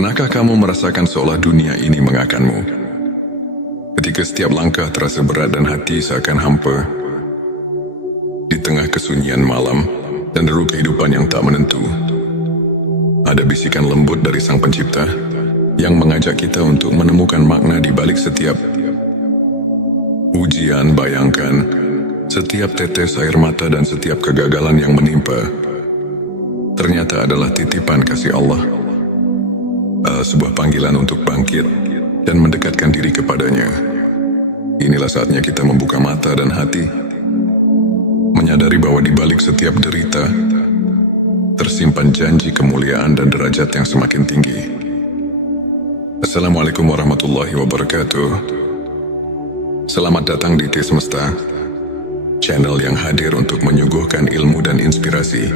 Pernahkah kamu merasakan seolah dunia ini mengakanmu? Ketika setiap langkah terasa berat dan hati seakan hampa, di tengah kesunyian malam dan deru kehidupan yang tak menentu, ada bisikan lembut dari Sang Pencipta yang mengajak kita untuk menemukan makna di balik setiap ujian. Bayangkan, setiap tetes air mata dan setiap kegagalan yang menimpa ternyata adalah titipan kasih Allah, sebuah panggilan untuk bangkit dan mendekatkan diri kepadanya. Inilah saatnya kita membuka mata dan hati, menyadari bahwa di balik setiap derita tersimpan janji kemuliaan dan derajat yang semakin tinggi. Assalamualaikum warahmatullahi wabarakatuh. Selamat datang di T Semesta, channel yang hadir untuk menyuguhkan ilmu dan inspirasi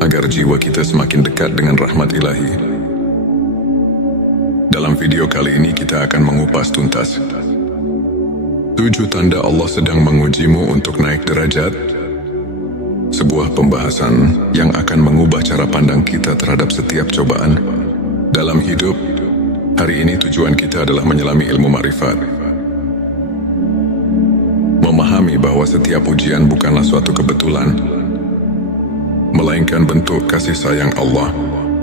agar jiwa kita semakin dekat dengan rahmat ilahi. Dalam video kali ini kita akan mengupas tuntas 7 tanda Allah sedang mengujimu untuk naik derajat, sebuah pembahasan yang akan mengubah cara pandang kita terhadap setiap cobaan dalam hidup. Hari ini tujuan kita adalah menyelami ilmu makrifat, memahami bahwa setiap ujian bukanlah suatu kebetulan, melainkan bentuk kasih sayang Allah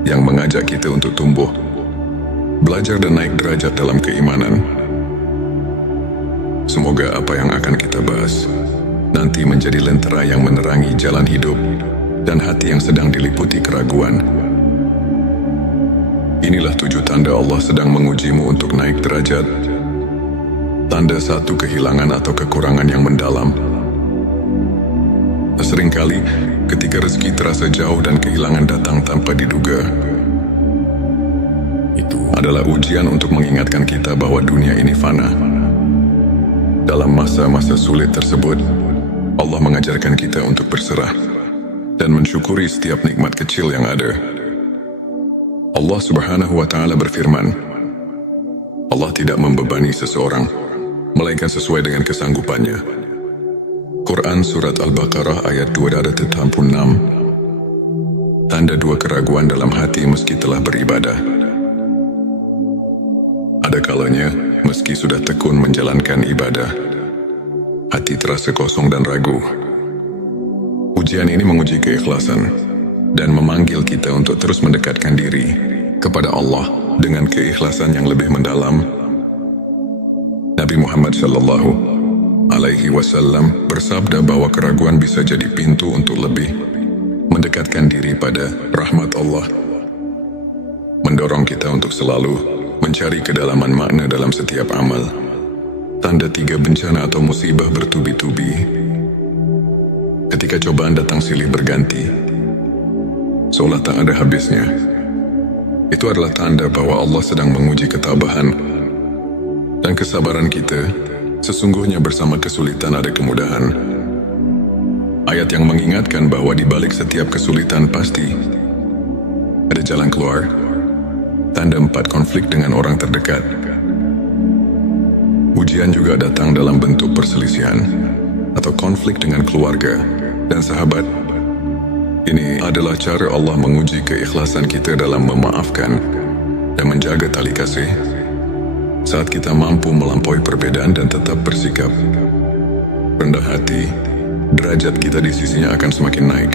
yang mengajak kita untuk tumbuh, belajar dan naik derajat dalam keimanan. Semoga apa yang akan kita bahas nanti menjadi lentera yang menerangi jalan hidup dan hati yang sedang diliputi keraguan. Inilah 7 tanda Allah sedang mengujimu untuk naik derajat. Tanda 1, kehilangan atau kekurangan yang mendalam. Seringkali ketika rezeki terasa jauh dan kehilangan datang tanpa diduga, itu adalah ujian untuk mengingatkan kita bahwa dunia ini fana. Dalam masa-masa sulit tersebut, Allah mengajarkan kita untuk berserah dan mensyukuri setiap nikmat kecil yang ada. Allah Subhanahu wa Ta'ala berfirman, Allah tidak membebani seseorang melainkan sesuai dengan kesanggupannya. Quran Surat Al-Baqarah ayat 286. Tanda 2, keraguan dalam hati meski telah beribadah. Ada kalanya, meski sudah tekun menjalankan ibadah, hati terasa kosong dan ragu. Ujian ini menguji keikhlasan dan memanggil kita untuk terus mendekatkan diri kepada Allah dengan keikhlasan yang lebih mendalam. Nabi Muhammad Shallallahu Alaihi Wasallam bersabda bahwa keraguan bisa jadi pintu untuk lebih mendekatkan diri pada rahmat Allah, mendorong kita untuk selalu mencari kedalaman makna dalam setiap amal. Tanda 3, bencana atau musibah bertubi-tubi. Ketika cobaan datang silih berganti, seolah tak ada habisnya, itu adalah tanda bahwa Allah sedang menguji ketabahan dan kesabaran kita. Sesungguhnya bersama kesulitan ada kemudahan. Ayat yang mengingatkan bahwa di balik setiap kesulitan pasti ada jalan keluar. Tanda 4, konflik dengan orang terdekat. Ujian juga datang dalam bentuk perselisihan atau konflik dengan keluarga dan sahabat. Ini adalah cara Allah menguji keikhlasan kita dalam memaafkan dan menjaga tali kasih. Saat kita mampu melampaui perbedaan dan tetap bersikap rendah hati, derajat kita di sisinya akan semakin naik.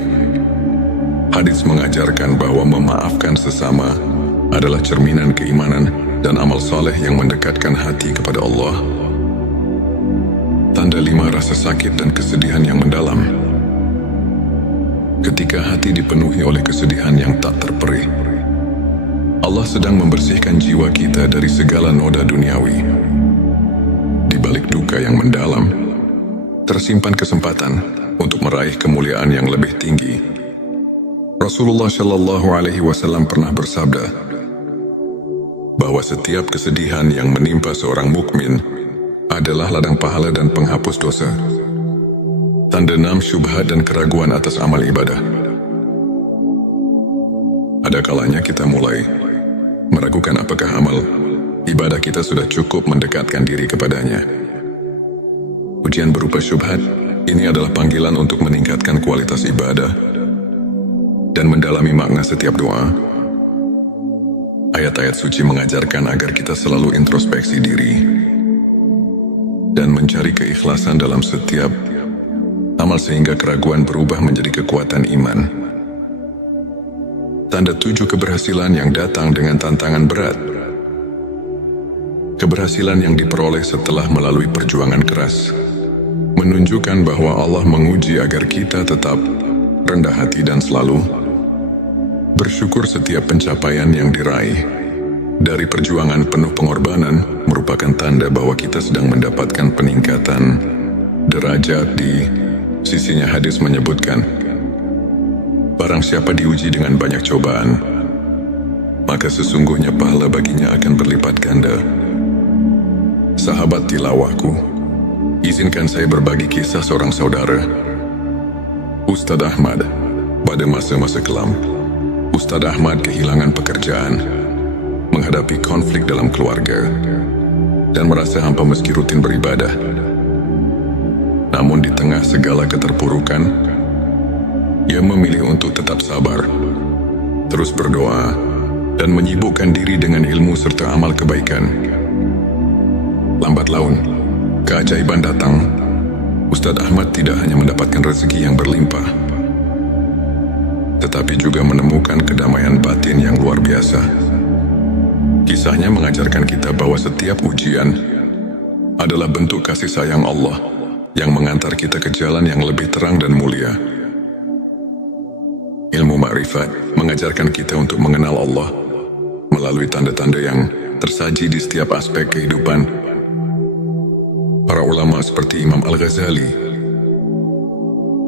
Hadis mengajarkan bahwa memaafkan sesama adalah cerminan keimanan dan amal saleh yang mendekatkan hati kepada Allah. Tanda 5, rasa sakit dan kesedihan yang mendalam. Ketika hati dipenuhi oleh kesedihan yang tak terperih, Allah sedang membersihkan jiwa kita dari segala noda duniawi. Di balik duka yang mendalam, tersimpan kesempatan untuk meraih kemuliaan yang lebih tinggi. Rasulullah Shallallahu Alaihi Wasallam pernah bersabda bahwa setiap kesedihan yang menimpa seorang mukmin adalah ladang pahala dan penghapus dosa. Tanda 6, syubhat dan keraguan atas amal ibadah. Ada kalanya kita mulai meragukan apakah amal ibadah kita sudah cukup mendekatkan diri kepadanya. Ujian berupa syubhat ini adalah panggilan untuk meningkatkan kualitas ibadah dan mendalami makna setiap doa. Ayat-ayat suci mengajarkan agar kita selalu introspeksi diri dan mencari keikhlasan dalam setiap amal sehingga keraguan berubah menjadi kekuatan iman. Tanda 7 keberhasilan yang datang dengan tantangan berat. Keberhasilan yang diperoleh setelah melalui perjuangan keras menunjukkan bahwa Allah menguji agar kita tetap rendah hati dan selalu bersyukur. Setiap pencapaian yang diraih dari perjuangan penuh pengorbanan merupakan tanda bahwa kita sedang mendapatkan peningkatan derajat di sisinya. Hadis menyebutkan, barang siapa diuji dengan banyak cobaan, maka sesungguhnya pahala baginya akan berlipat ganda. Sahabat tilawahku, izinkan saya berbagi kisah seorang saudara, Ustadz Ahmad. Pada masa-masa kelam, Ustadz Ahmad kehilangan pekerjaan, menghadapi konflik dalam keluarga, dan merasa hampa meski rutin beribadah. Namun di tengah segala keterpurukan, ia memilih untuk tetap sabar, terus berdoa, dan menyibukkan diri dengan ilmu serta amal kebaikan. Lambat laun, keajaiban datang. Ustadz Ahmad tidak hanya mendapatkan rezeki yang berlimpah, tetapi juga menemukan kedamaian batin yang luar biasa. Kisahnya mengajarkan kita bahwa setiap ujian adalah bentuk kasih sayang Allah yang mengantar kita ke jalan yang lebih terang dan mulia. Ilmu ma'rifat mengajarkan kita untuk mengenal Allah melalui tanda-tanda yang tersaji di setiap aspek kehidupan. Para ulama seperti Imam Al-Ghazali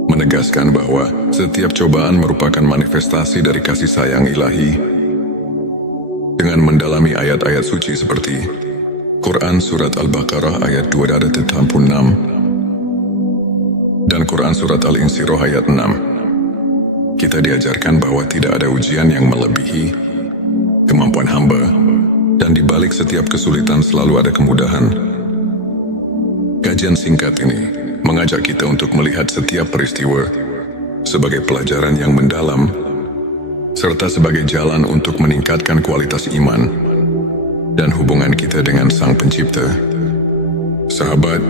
menegaskan bahwa setiap cobaan merupakan manifestasi dari kasih sayang ilahi. Dengan mendalami ayat-ayat suci seperti Quran Surat Al-Baqarah ayat 286 dan Quran Surat Al-Insyirah ayat 6, kita diajarkan bahwa tidak ada ujian yang melebihi kemampuan hamba, dan di balik setiap kesulitan selalu ada kemudahan. Kajian singkat ini mengajak kita untuk melihat setiap peristiwa sebagai pelajaran yang mendalam, serta sebagai jalan untuk meningkatkan kualitas iman dan hubungan kita dengan Sang Pencipta. Sahabat,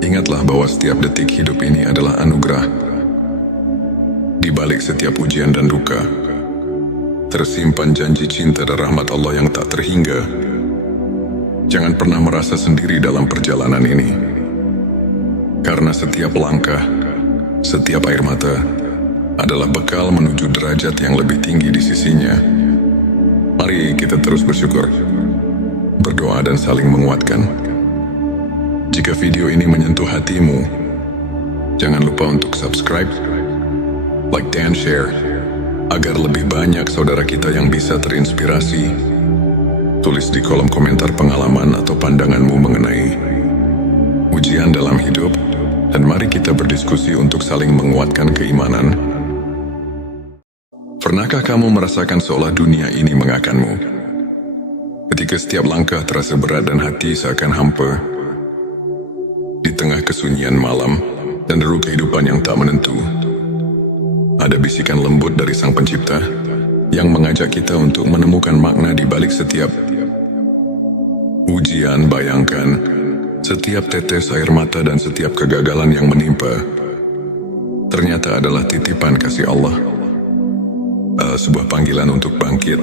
ingatlah bahwa setiap detik hidup ini adalah anugerah. Di balik setiap ujian dan duka, tersimpan janji cinta dan rahmat Allah yang tak terhingga. Jangan pernah merasa sendiri dalam perjalanan ini, karena setiap langkah, setiap air mata adalah bekal menuju derajat yang lebih tinggi di sisinya. Mari kita terus bersyukur, berdoa dan saling menguatkan. Jika video ini menyentuh hatimu, jangan lupa untuk subscribe, like dan share, agar lebih banyak saudara kita yang bisa terinspirasi. Tulis di kolom komentar pengalaman atau pandanganmu mengenai ujian dalam hidup, dan mari kita berdiskusi untuk saling menguatkan keimanan. Pernahkah kamu merasakan seolah dunia ini mengakanmu? Ketika setiap langkah terasa berat dan hati seakan hampa, di tengah kesunyian malam dan deru kehidupan yang tak menentu, ada bisikan lembut dari Sang Pencipta yang mengajak kita untuk menemukan makna di balik setiap ujian. Bayangkan, setiap tetes air mata dan setiap kegagalan yang menimpa ternyata adalah titipan kasih Allah, sebuah panggilan untuk bangkit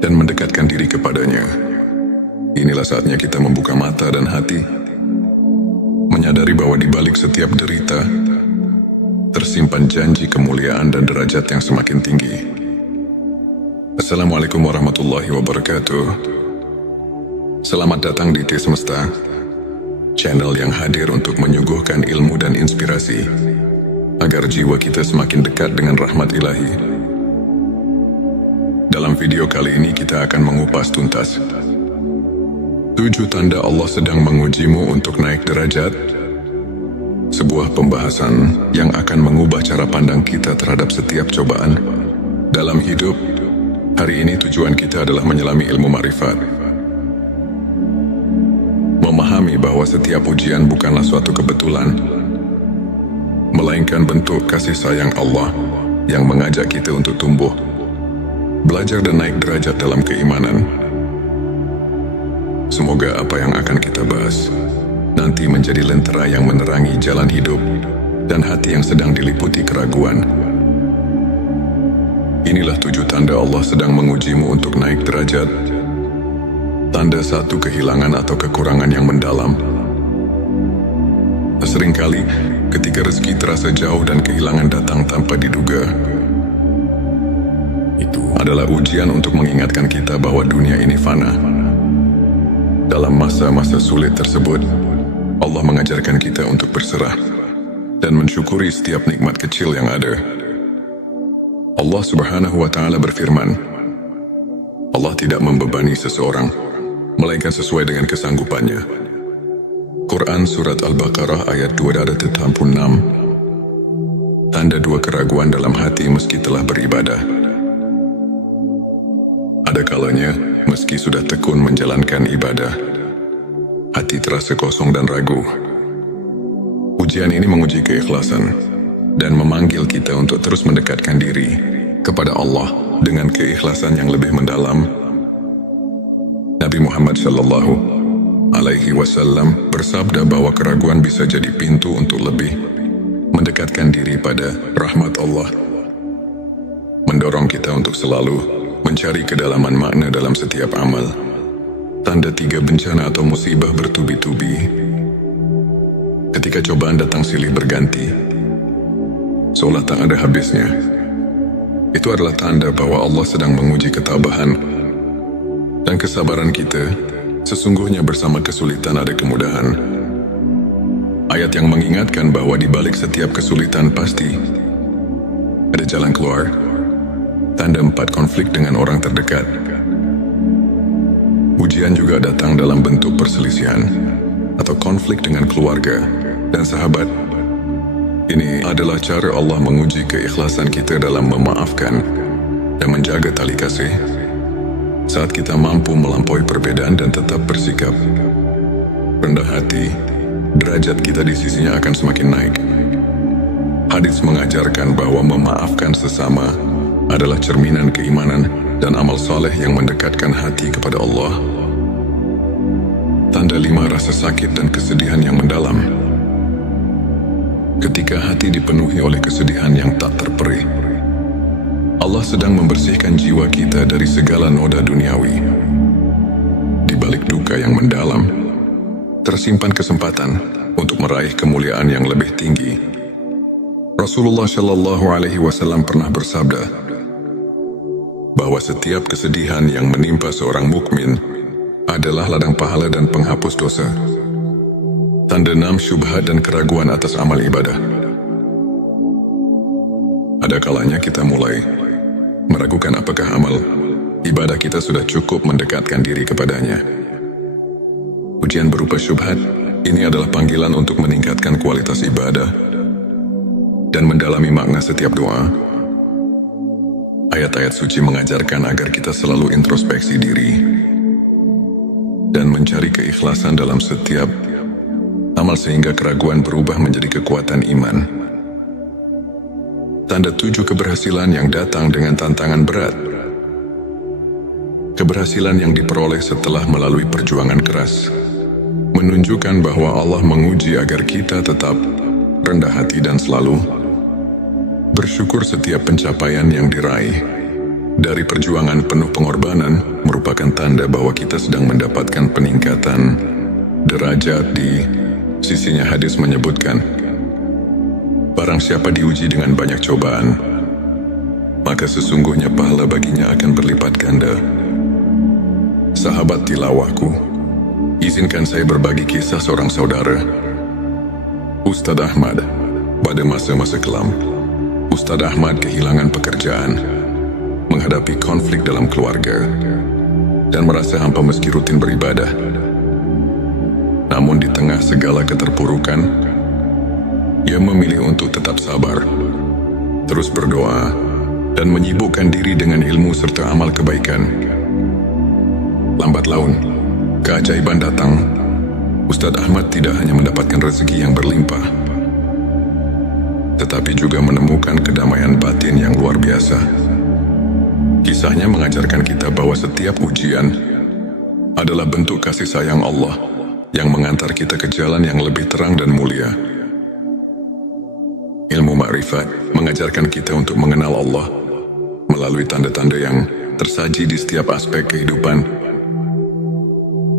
dan mendekatkan diri kepadanya. Inilah saatnya kita membuka mata dan hati, menyadari bahwa di balik setiap derita tersimpan janji kemuliaan dan derajat yang semakin tinggi. Assalamualaikum warahmatullahi wabarakatuh. Selamat datang di T Semesta, channel yang hadir untuk menyuguhkan ilmu dan inspirasi agar jiwa kita semakin dekat dengan rahmat ilahi. Dalam video kali ini kita akan mengupas tuntas 7 tanda Allah sedang mengujimu untuk naik derajat, sebuah pembahasan yang akan mengubah cara pandang kita terhadap setiap cobaan dalam hidup. Hari ini tujuan kita adalah menyelami ilmu ma'rifat, memahami bahwa setiap ujian bukanlah suatu kebetulan, melainkan bentuk kasih sayang Allah yang mengajak kita untuk tumbuh, belajar dan naik derajat dalam keimanan. semoga apa yang akan kita bahas nanti menjadi lentera yang menerangi jalan hidup dan hati yang sedang diliputi keraguan. Inilah 7 tanda Allah sedang mengujimu untuk naik derajat. Tanda 1, kehilangan atau kekurangan yang mendalam. Seringkali, ketika rezeki terasa jauh dan kehilangan datang tanpa diduga, itu adalah ujian untuk mengingatkan kita bahwa dunia ini fana. Dalam masa-masa sulit tersebut, Allah mengajarkan kita untuk berserah dan mensyukuri setiap nikmat kecil yang ada. Allah Subhanahu wa Ta'ala berfirman, Allah tidak membebani seseorang, melainkan sesuai dengan kesanggupannya. Quran Surat Al-Baqarah ayat 286. Tanda 2, keraguan dalam hati meski telah beribadah. Ada kalanya, meski sudah tekun menjalankan ibadah, hati terasa kosong dan ragu. Ujian ini menguji keikhlasan dan memanggil kita untuk terus mendekatkan diri kepada Allah dengan keikhlasan yang lebih mendalam. Nabi Muhammad Shallallahu Alaihi Wasallam bersabda bahwa keraguan bisa jadi pintu untuk lebih mendekatkan diri pada rahmat Allah, mendorong kita untuk selalu mencari kedalaman makna dalam setiap amal. Tanda 3, bencana atau musibah bertubi-tubi. Ketika cobaan datang silih berganti, seolah tak ada habisnya, itu adalah tanda bahwa Allah sedang menguji ketabahan dan kesabaran kita. Sesungguhnya bersama kesulitan ada kemudahan. Ayat yang mengingatkan bahwa di balik setiap kesulitan pasti ada jalan keluar. Tanda 4, konflik dengan orang terdekat. Ujian juga datang dalam bentuk perselisihan atau konflik dengan keluarga dan sahabat. Ini adalah cara Allah menguji keikhlasan kita dalam memaafkan dan menjaga tali kasih. Saat kita mampu melampaui perbedaan dan tetap bersikap rendah hati, derajat kita di sisinya akan semakin naik. Hadis mengajarkan bahwa memaafkan sesama adalah cerminan keimanan dan amal saleh yang mendekatkan hati kepada Allah. Tanda 5, rasa sakit dan kesedihan yang mendalam. Ketika hati dipenuhi oleh kesedihan yang tak terperih, Allah sedang membersihkan jiwa kita dari segala noda duniawi. Di balik duka yang mendalam, tersimpan kesempatan untuk meraih kemuliaan yang lebih tinggi. Rasulullah Shallallahu Alaihi Wasallam pernah bersabda bahwa setiap kesedihan yang menimpa seorang mukmin adalah ladang pahala dan penghapus dosa. Tanda 6, syubhat dan keraguan atas amal ibadah. Ada kalanya kita mulai meragukan apakah amal ibadah kita sudah cukup mendekatkan diri kepadanya. Ujian berupa syubhat ini adalah panggilan untuk meningkatkan kualitas ibadah dan mendalami makna setiap doa. Ayat-ayat suci mengajarkan agar kita selalu introspeksi diri dan mencari keikhlasan dalam setiap amal sehingga keraguan berubah menjadi kekuatan iman. Tanda 7, keberhasilan yang datang dengan tantangan berat. Keberhasilan yang diperoleh setelah melalui perjuangan keras menunjukkan bahwa Allah menguji agar kita tetap rendah hati dan selalu bersyukur. Setiap pencapaian yang diraih dari perjuangan penuh pengorbanan merupakan tanda bahwa kita sedang mendapatkan peningkatan derajat di sisinya. Hadis menyebutkan, barang siapa diuji dengan banyak cobaan, maka sesungguhnya pahala baginya akan berlipat ganda. Sahabat tilawahku, izinkan saya berbagi kisah seorang saudara, Ustadz Ahmad. Pada masa-masa kelam, Ustadz Ahmad kehilangan pekerjaan, menghadapi konflik dalam keluarga, dan merasa hampa meski rutin beribadah. Namun di tengah segala keterpurukan, ia memilih untuk tetap sabar, terus berdoa, dan menyibukkan diri dengan ilmu serta amal kebaikan. Lambat laun, keajaiban datang. Ustadz Ahmad tidak hanya mendapatkan rezeki yang berlimpah, tetapi juga menemukan kedamaian batin yang luar biasa. Kisahnya mengajarkan kita bahwa setiap ujian adalah bentuk kasih sayang Allah yang mengantar kita ke jalan yang lebih terang dan mulia. Ilmu ma'rifat mengajarkan kita untuk mengenal Allah melalui tanda-tanda yang tersaji di setiap aspek kehidupan.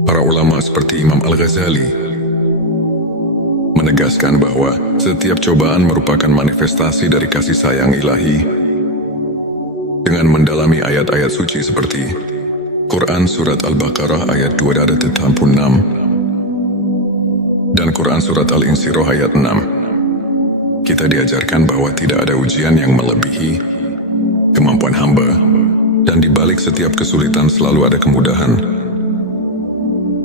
Para ulama seperti Imam Al-Ghazali menegaskan bahwa setiap cobaan merupakan manifestasi dari kasih sayang ilahi. Dengan mendalami ayat-ayat suci seperti Quran Surat Al-Baqarah ayat 286 dan Quran Surat Al-Insyirah ayat 6, kita diajarkan bahwa tidak ada ujian yang melebihi kemampuan hamba, dan di balik setiap kesulitan selalu ada kemudahan.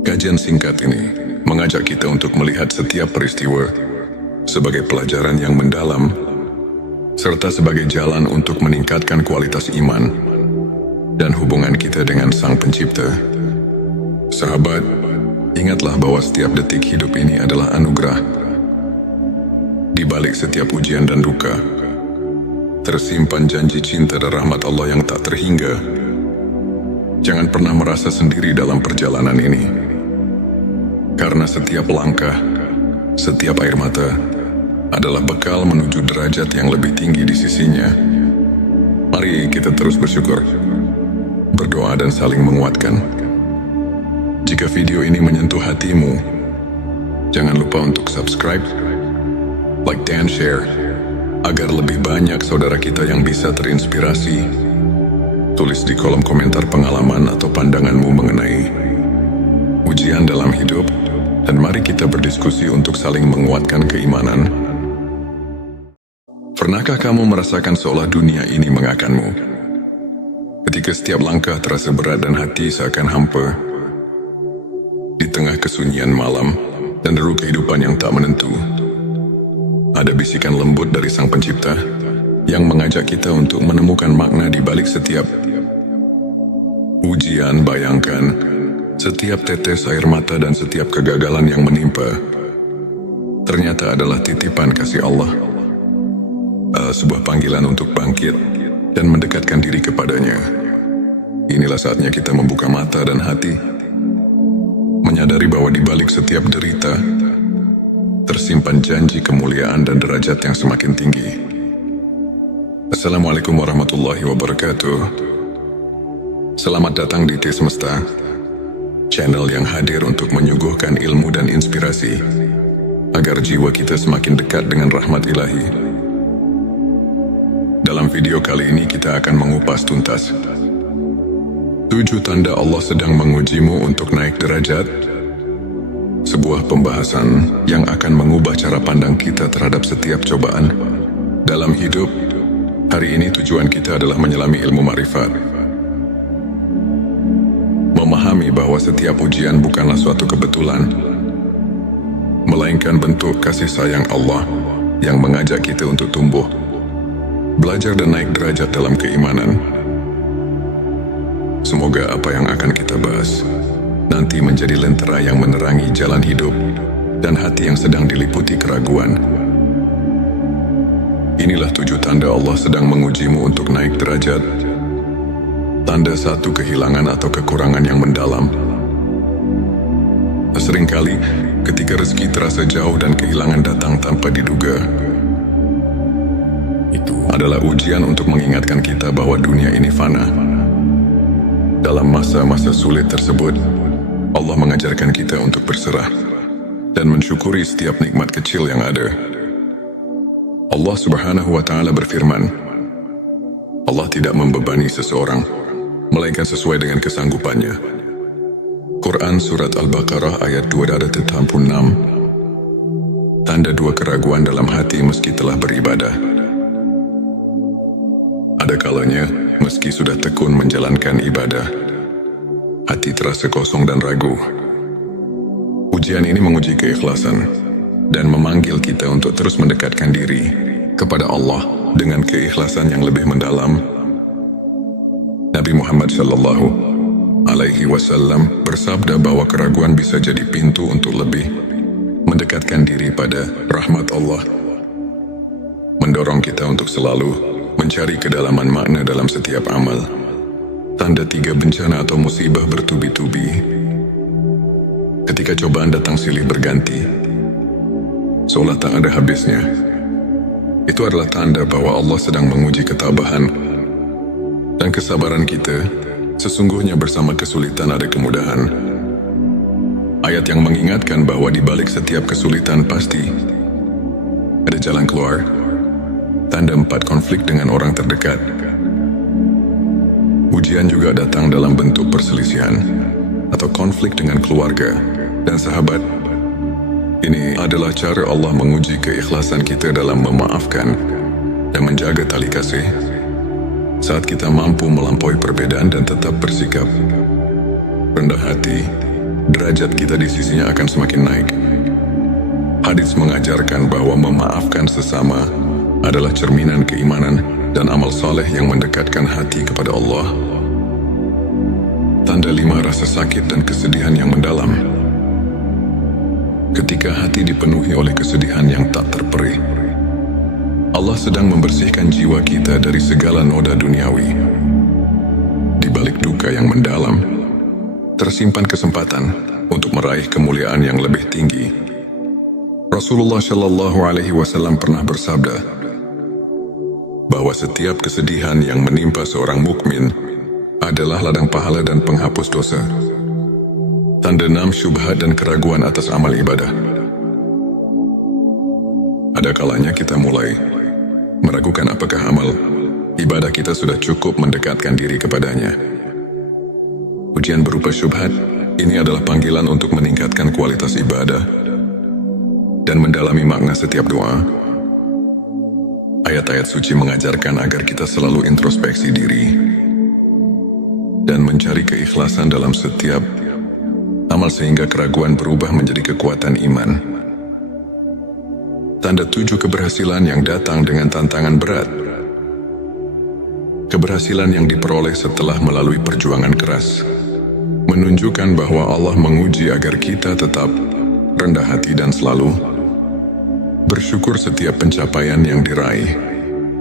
Kajian singkat ini mengajak kita untuk melihat setiap peristiwa sebagai pelajaran yang mendalam, serta sebagai jalan untuk meningkatkan kualitas iman dan hubungan kita dengan Sang Pencipta. Sahabat, ingatlah bahwa setiap detik hidup ini adalah anugerah. Di balik setiap ujian dan duka, tersimpan janji cinta dan rahmat Allah yang tak terhingga. Jangan pernah merasa sendiri dalam perjalanan ini, karena setiap langkah, setiap air mata adalah bekal menuju derajat yang lebih tinggi di sisinya. Mari kita terus bersyukur, berdoa dan saling menguatkan. Jika video ini menyentuh hatimu, jangan lupa untuk subscribe, like dan share, agar lebih banyak saudara kita yang bisa terinspirasi. Tulis di kolom komentar pengalaman atau pandanganmu mengenai ujian dalam hidup, dan mari kita berdiskusi untuk saling menguatkan keimanan. Pernahkah kamu merasakan seolah dunia ini mengakanmu? Ketika setiap langkah terasa berat dan hati seakan hampa, di tengah kesunyian malam dan deru kehidupan yang tak menentu, ada bisikan lembut dari Sang Pencipta yang mengajak kita untuk menemukan makna di balik setiap ujian. Bayangkan, setiap tetes air mata dan setiap kegagalan yang menimpa ternyata adalah titipan kasih Allah, sebuah panggilan untuk bangkit dan mendekatkan diri kepadanya. Inilah saatnya kita membuka mata dan hati, menyadari bahwa di balik setiap derita tersimpan janji kemuliaan dan derajat yang semakin tinggi. Assalamualaikum warahmatullahi wabarakatuh. Selamat datang di T Semesta, channel yang hadir untuk menyuguhkan ilmu dan inspirasi agar jiwa kita semakin dekat dengan rahmat ilahi. Dalam video kali ini kita akan mengupas tuntas 7 tanda Allah sedang mengujimu untuk naik derajat. Sebuah pembahasan yang akan mengubah cara pandang kita terhadap setiap cobaan dalam hidup. Hari ini tujuan kita adalah menyelami ilmu ma'rifat, memahami bahwa setiap ujian bukanlah suatu kebetulan, melainkan bentuk kasih sayang Allah yang mengajak kita untuk tumbuh, belajar dan naik derajat dalam keimanan. Semoga apa yang akan kita bahas nanti menjadi lentera yang menerangi jalan hidup dan hati yang sedang diliputi keraguan. Inilah 7 tanda Allah sedang mengujimu untuk naik derajat. Tanda 1, kehilangan atau kekurangan yang mendalam. Seringkali ketika rezeki terasa jauh dan kehilangan datang tanpa diduga, itu adalah ujian untuk mengingatkan kita bahwa dunia ini fana. Dalam masa-masa sulit tersebut, Allah mengajarkan kita untuk berserah dan mensyukuri setiap nikmat kecil yang ada. Allah Subhanahu wa Ta'ala berfirman, Allah tidak membebani seseorang melainkan sesuai dengan kesanggupannya. Quran Surat Al-Baqarah ayat 286. Tanda 2, keraguan dalam hati meski telah beribadah. Ada kalanya, meski sudah tekun menjalankan ibadah, hati terasa kosong dan ragu. Ujian ini menguji keikhlasan dan memanggil kita untuk terus mendekatkan diri kepada Allah dengan keikhlasan yang lebih mendalam. Nabi Muhammad Shallallahu Alaihi Wasallam bersabda bahwa keraguan bisa jadi pintu untuk lebih mendekatkan diri pada rahmat Allah, mendorong kita untuk selalu mencari kedalaman makna dalam setiap amal. tanda 3 bencana atau musibah bertubi-tubi. Ketika cobaan datang silih berganti, seolah tak ada habisnya. Itu adalah tanda bahwa Allah sedang menguji ketabahan dan kesabaran kita. Sesungguhnya bersama kesulitan ada kemudahan. Ayat yang mengingatkan bahwa di balik setiap kesulitan pasti ada jalan keluar. Tanda 4 konflik dengan orang terdekat. Ujian juga datang dalam bentuk perselisihan atau konflik dengan keluarga dan sahabat. Ini adalah cara Allah menguji keikhlasan kita dalam memaafkan dan menjaga tali kasih. Saat kita mampu melampaui perbedaan dan tetap bersikap rendah hati, derajat kita di sisinya akan semakin naik. Hadis mengajarkan bahwa memaafkan sesama adalah cerminan keimanan dan amal saleh yang mendekatkan hati kepada Allah. Tanda 5, rasa sakit dan kesedihan yang mendalam. Ketika hati dipenuhi oleh kesedihan yang tak terperih, Allah sedang membersihkan jiwa kita dari segala noda duniawi. Di balik duka yang mendalam, tersimpan kesempatan untuk meraih kemuliaan yang lebih tinggi. Rasulullah Shallallahu Alaihi Wasallam pernah bersabda bahwa setiap kesedihan yang menimpa seorang mukmin adalah ladang pahala dan penghapus dosa. Tanda 6, syubhat dan keraguan atas amal ibadah. Ada kalanya kita mulai meragukan apakah amal ibadah kita sudah cukup mendekatkan diri kepadanya. Ujian berupa syubhat ini adalah panggilan untuk meningkatkan kualitas ibadah dan mendalami makna setiap doa. Ayat-ayat suci mengajarkan agar kita selalu introspeksi diri dan mencari keikhlasan dalam setiap amal sehingga keraguan berubah menjadi kekuatan iman. Tanda 7, keberhasilan yang datang dengan tantangan berat. Keberhasilan yang diperoleh setelah melalui perjuangan keras menunjukkan bahwa Allah menguji agar kita tetap rendah hati dan selalu bersyukur. Setiap pencapaian yang diraih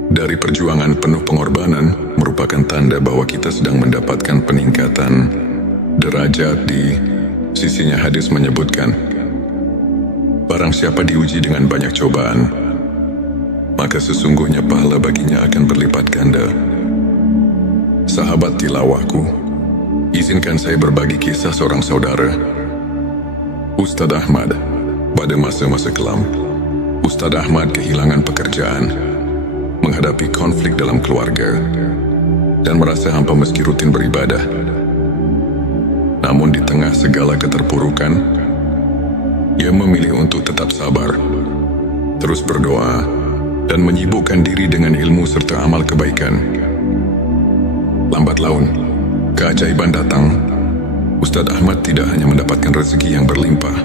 dari perjuangan penuh pengorbanan merupakan tanda bahwa kita sedang mendapatkan peningkatan derajat di sisinya. Hadis menyebutkan, barang siapa diuji dengan banyak cobaan, maka sesungguhnya pahala baginya akan berlipat ganda. Sahabat tilawahku, izinkan saya berbagi kisah seorang saudara, Ustadz Ahmad. Pada masa-masa kelam, Ustadz Ahmad kehilangan pekerjaan, menghadapi konflik dalam keluarga, dan merasa hampa meski rutin beribadah. Namun di tengah segala keterpurukan, ia memilih untuk tetap sabar, terus berdoa, dan menyibukkan diri dengan ilmu serta amal kebaikan. Lambat laun, keajaiban datang. Ustadz Ahmad tidak hanya mendapatkan rezeki yang berlimpah,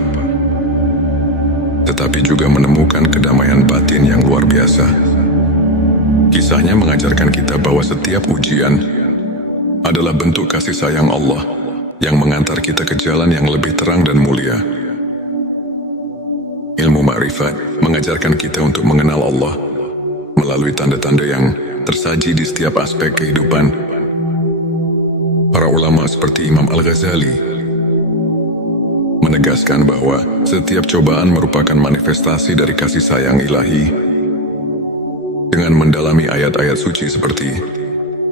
tetapi juga menemukan kedamaian batin yang luar biasa. Kisahnya mengajarkan kita bahwa setiap ujian adalah bentuk kasih sayang Allah yang mengantar kita ke jalan yang lebih terang dan mulia. Ilmu ma'rifat mengajarkan kita untuk mengenal Allah melalui tanda-tanda yang tersaji di setiap aspek kehidupan. Para ulama seperti Imam Al-Ghazali menegaskan bahwa setiap cobaan merupakan manifestasi dari kasih sayang ilahi. Dengan mendalami ayat-ayat suci seperti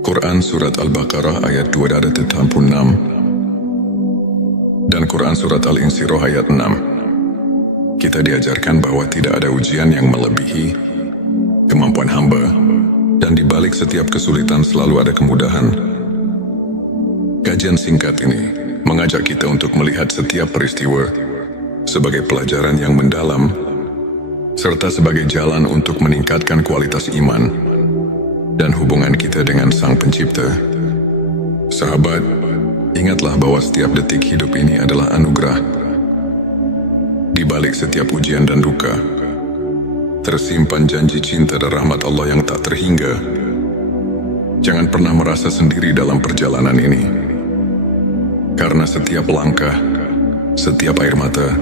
Quran Surat Al-Baqarah ayat 286 dan Quran Surat Al-Insyirah ayat 6, kita diajarkan bahwa tidak ada ujian yang melebihi kemampuan hamba, dan di balik setiap kesulitan selalu ada kemudahan. Kajian singkat ini mengajak kita untuk melihat setiap peristiwa sebagai pelajaran yang mendalam, serta sebagai jalan untuk meningkatkan kualitas iman dan hubungan kita dengan Sang Pencipta. Sahabat, ingatlah bahwa setiap detik hidup ini adalah anugerah. Di balik setiap ujian dan duka, tersimpan janji cinta dan rahmat Allah yang tak terhingga. Jangan pernah merasa sendiri dalam perjalanan ini, karena setiap langkah, setiap air mata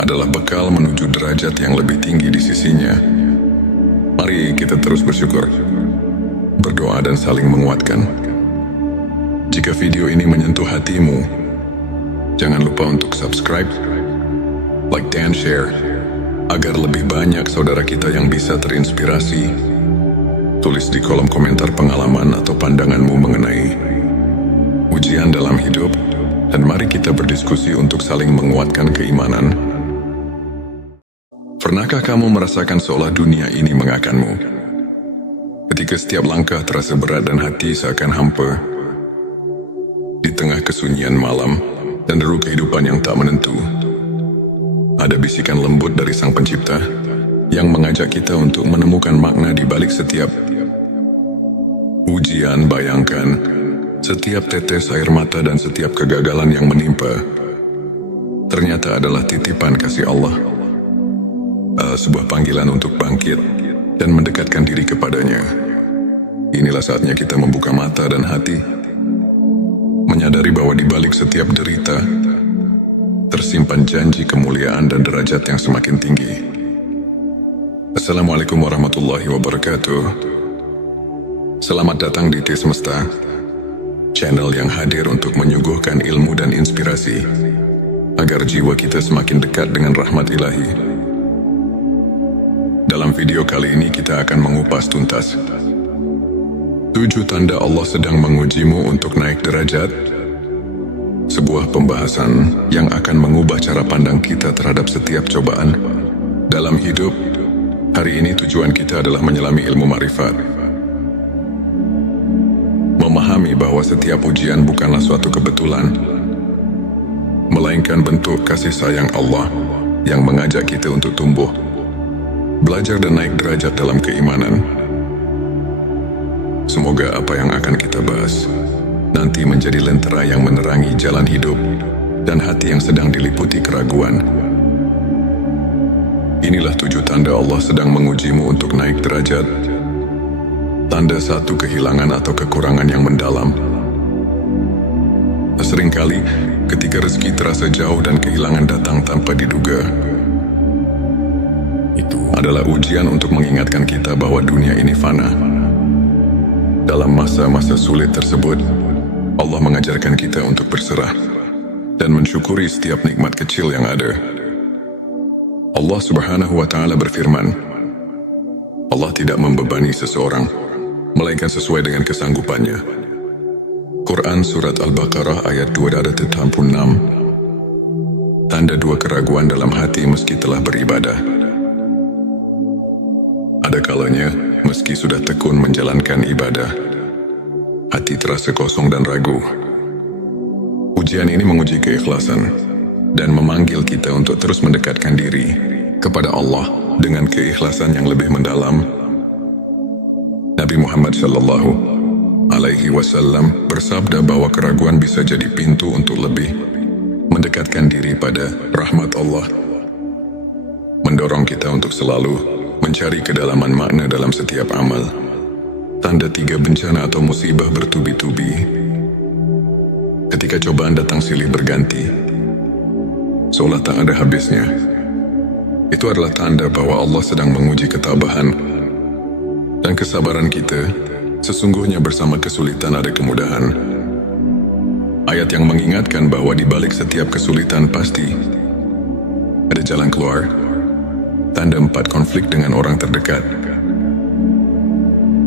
adalah bekal menuju derajat yang lebih tinggi di sisinya. Mari kita terus bersyukur, berdoa dan saling menguatkan. Jika video ini menyentuh hatimu, jangan lupa untuk subscribe, like dan share, agar lebih banyak saudara kita yang bisa terinspirasi. Tulis di kolom komentar pengalaman atau pandanganmu mengenai ujian dalam hidup, dan mari kita berdiskusi untuk saling menguatkan keimanan. Pernahkah kamu merasakan seolah dunia ini mengakanmu? Ketika setiap langkah terasa berat dan hati seakan hampa, di tengah kesunyian malam dan deru kehidupan yang tak menentu, ada bisikan lembut dari Sang Pencipta yang mengajak kita untuk menemukan makna di balik setiap ujian. Bayangkan, setiap tetes air mata dan setiap kegagalan yang menimpa ternyata adalah titipan kasih Allah, sebuah panggilan untuk bangkit dan mendekatkan diri kepadanya. Inilah saatnya kita membuka mata dan hati, menyadari bahwa di balik setiap derita tersimpan janji kemuliaan dan derajat yang semakin tinggi. Assalamualaikum warahmatullahi wabarakatuh. Selamat datang di T Semesta, channel yang hadir untuk menyuguhkan ilmu dan inspirasi agar jiwa kita semakin dekat dengan rahmat ilahi. Dalam video kali ini kita akan mengupas tuntas 7 tanda Allah sedang mengujimu untuk naik derajat, sebuah pembahasan yang akan mengubah cara pandang kita terhadap setiap cobaan dalam hidup. Hari ini tujuan kita adalah menyelami ilmu ma'rifat, memahami bahwa setiap ujian bukanlah suatu kebetulan, melainkan bentuk kasih sayang Allah yang mengajak kita untuk tumbuh, belajar dan naik derajat dalam keimanan. Semoga apa yang akan kita bahas nanti menjadi lentera yang menerangi jalan hidup dan hati yang sedang diliputi keraguan. Inilah 7 tanda Allah sedang mengujimu untuk naik derajat. Tanda 1, kehilangan atau kekurangan yang mendalam. Seringkali ketika rezeki terasa jauh dan kehilangan datang tanpa diduga, itu adalah ujian untuk mengingatkan kita bahwa dunia ini fana. Dalam masa-masa sulit tersebut, Allah mengajarkan kita untuk berserah dan mensyukuri setiap nikmat kecil yang ada. Allah Subhanahu wa Ta'ala berfirman, Allah tidak membebani seseorang melainkan sesuai dengan kesanggupannya. Quran Surat Al-Baqarah ayat 286. Tanda 2, keraguan dalam hati meski telah beribadah. Ada kalanya, meski sudah tekun menjalankan ibadah, hati terasa kosong dan ragu. Ujian ini menguji keikhlasan dan memanggil kita untuk terus mendekatkan diri kepada Allah dengan keikhlasan yang lebih mendalam. Nabi Muhammad Shallallahu Alaihi Wasallam bersabda bahwa keraguan bisa jadi pintu untuk lebih mendekatkan diri pada rahmat Allah, mendorong kita untuk selalu mencari kedalaman makna dalam setiap amal. Tanda 3, bencana atau musibah bertubi-tubi. Ketika cobaan datang silih berganti, seolah tak ada habisnya, itu adalah tanda bahwa Allah sedang menguji ketabahan dan kesabaran kita. Sesungguhnya bersama kesulitan ada kemudahan. Ayat yang mengingatkan bahwa di balik setiap kesulitan pasti ada jalan keluar. Tanda 4, konflik dengan orang terdekat.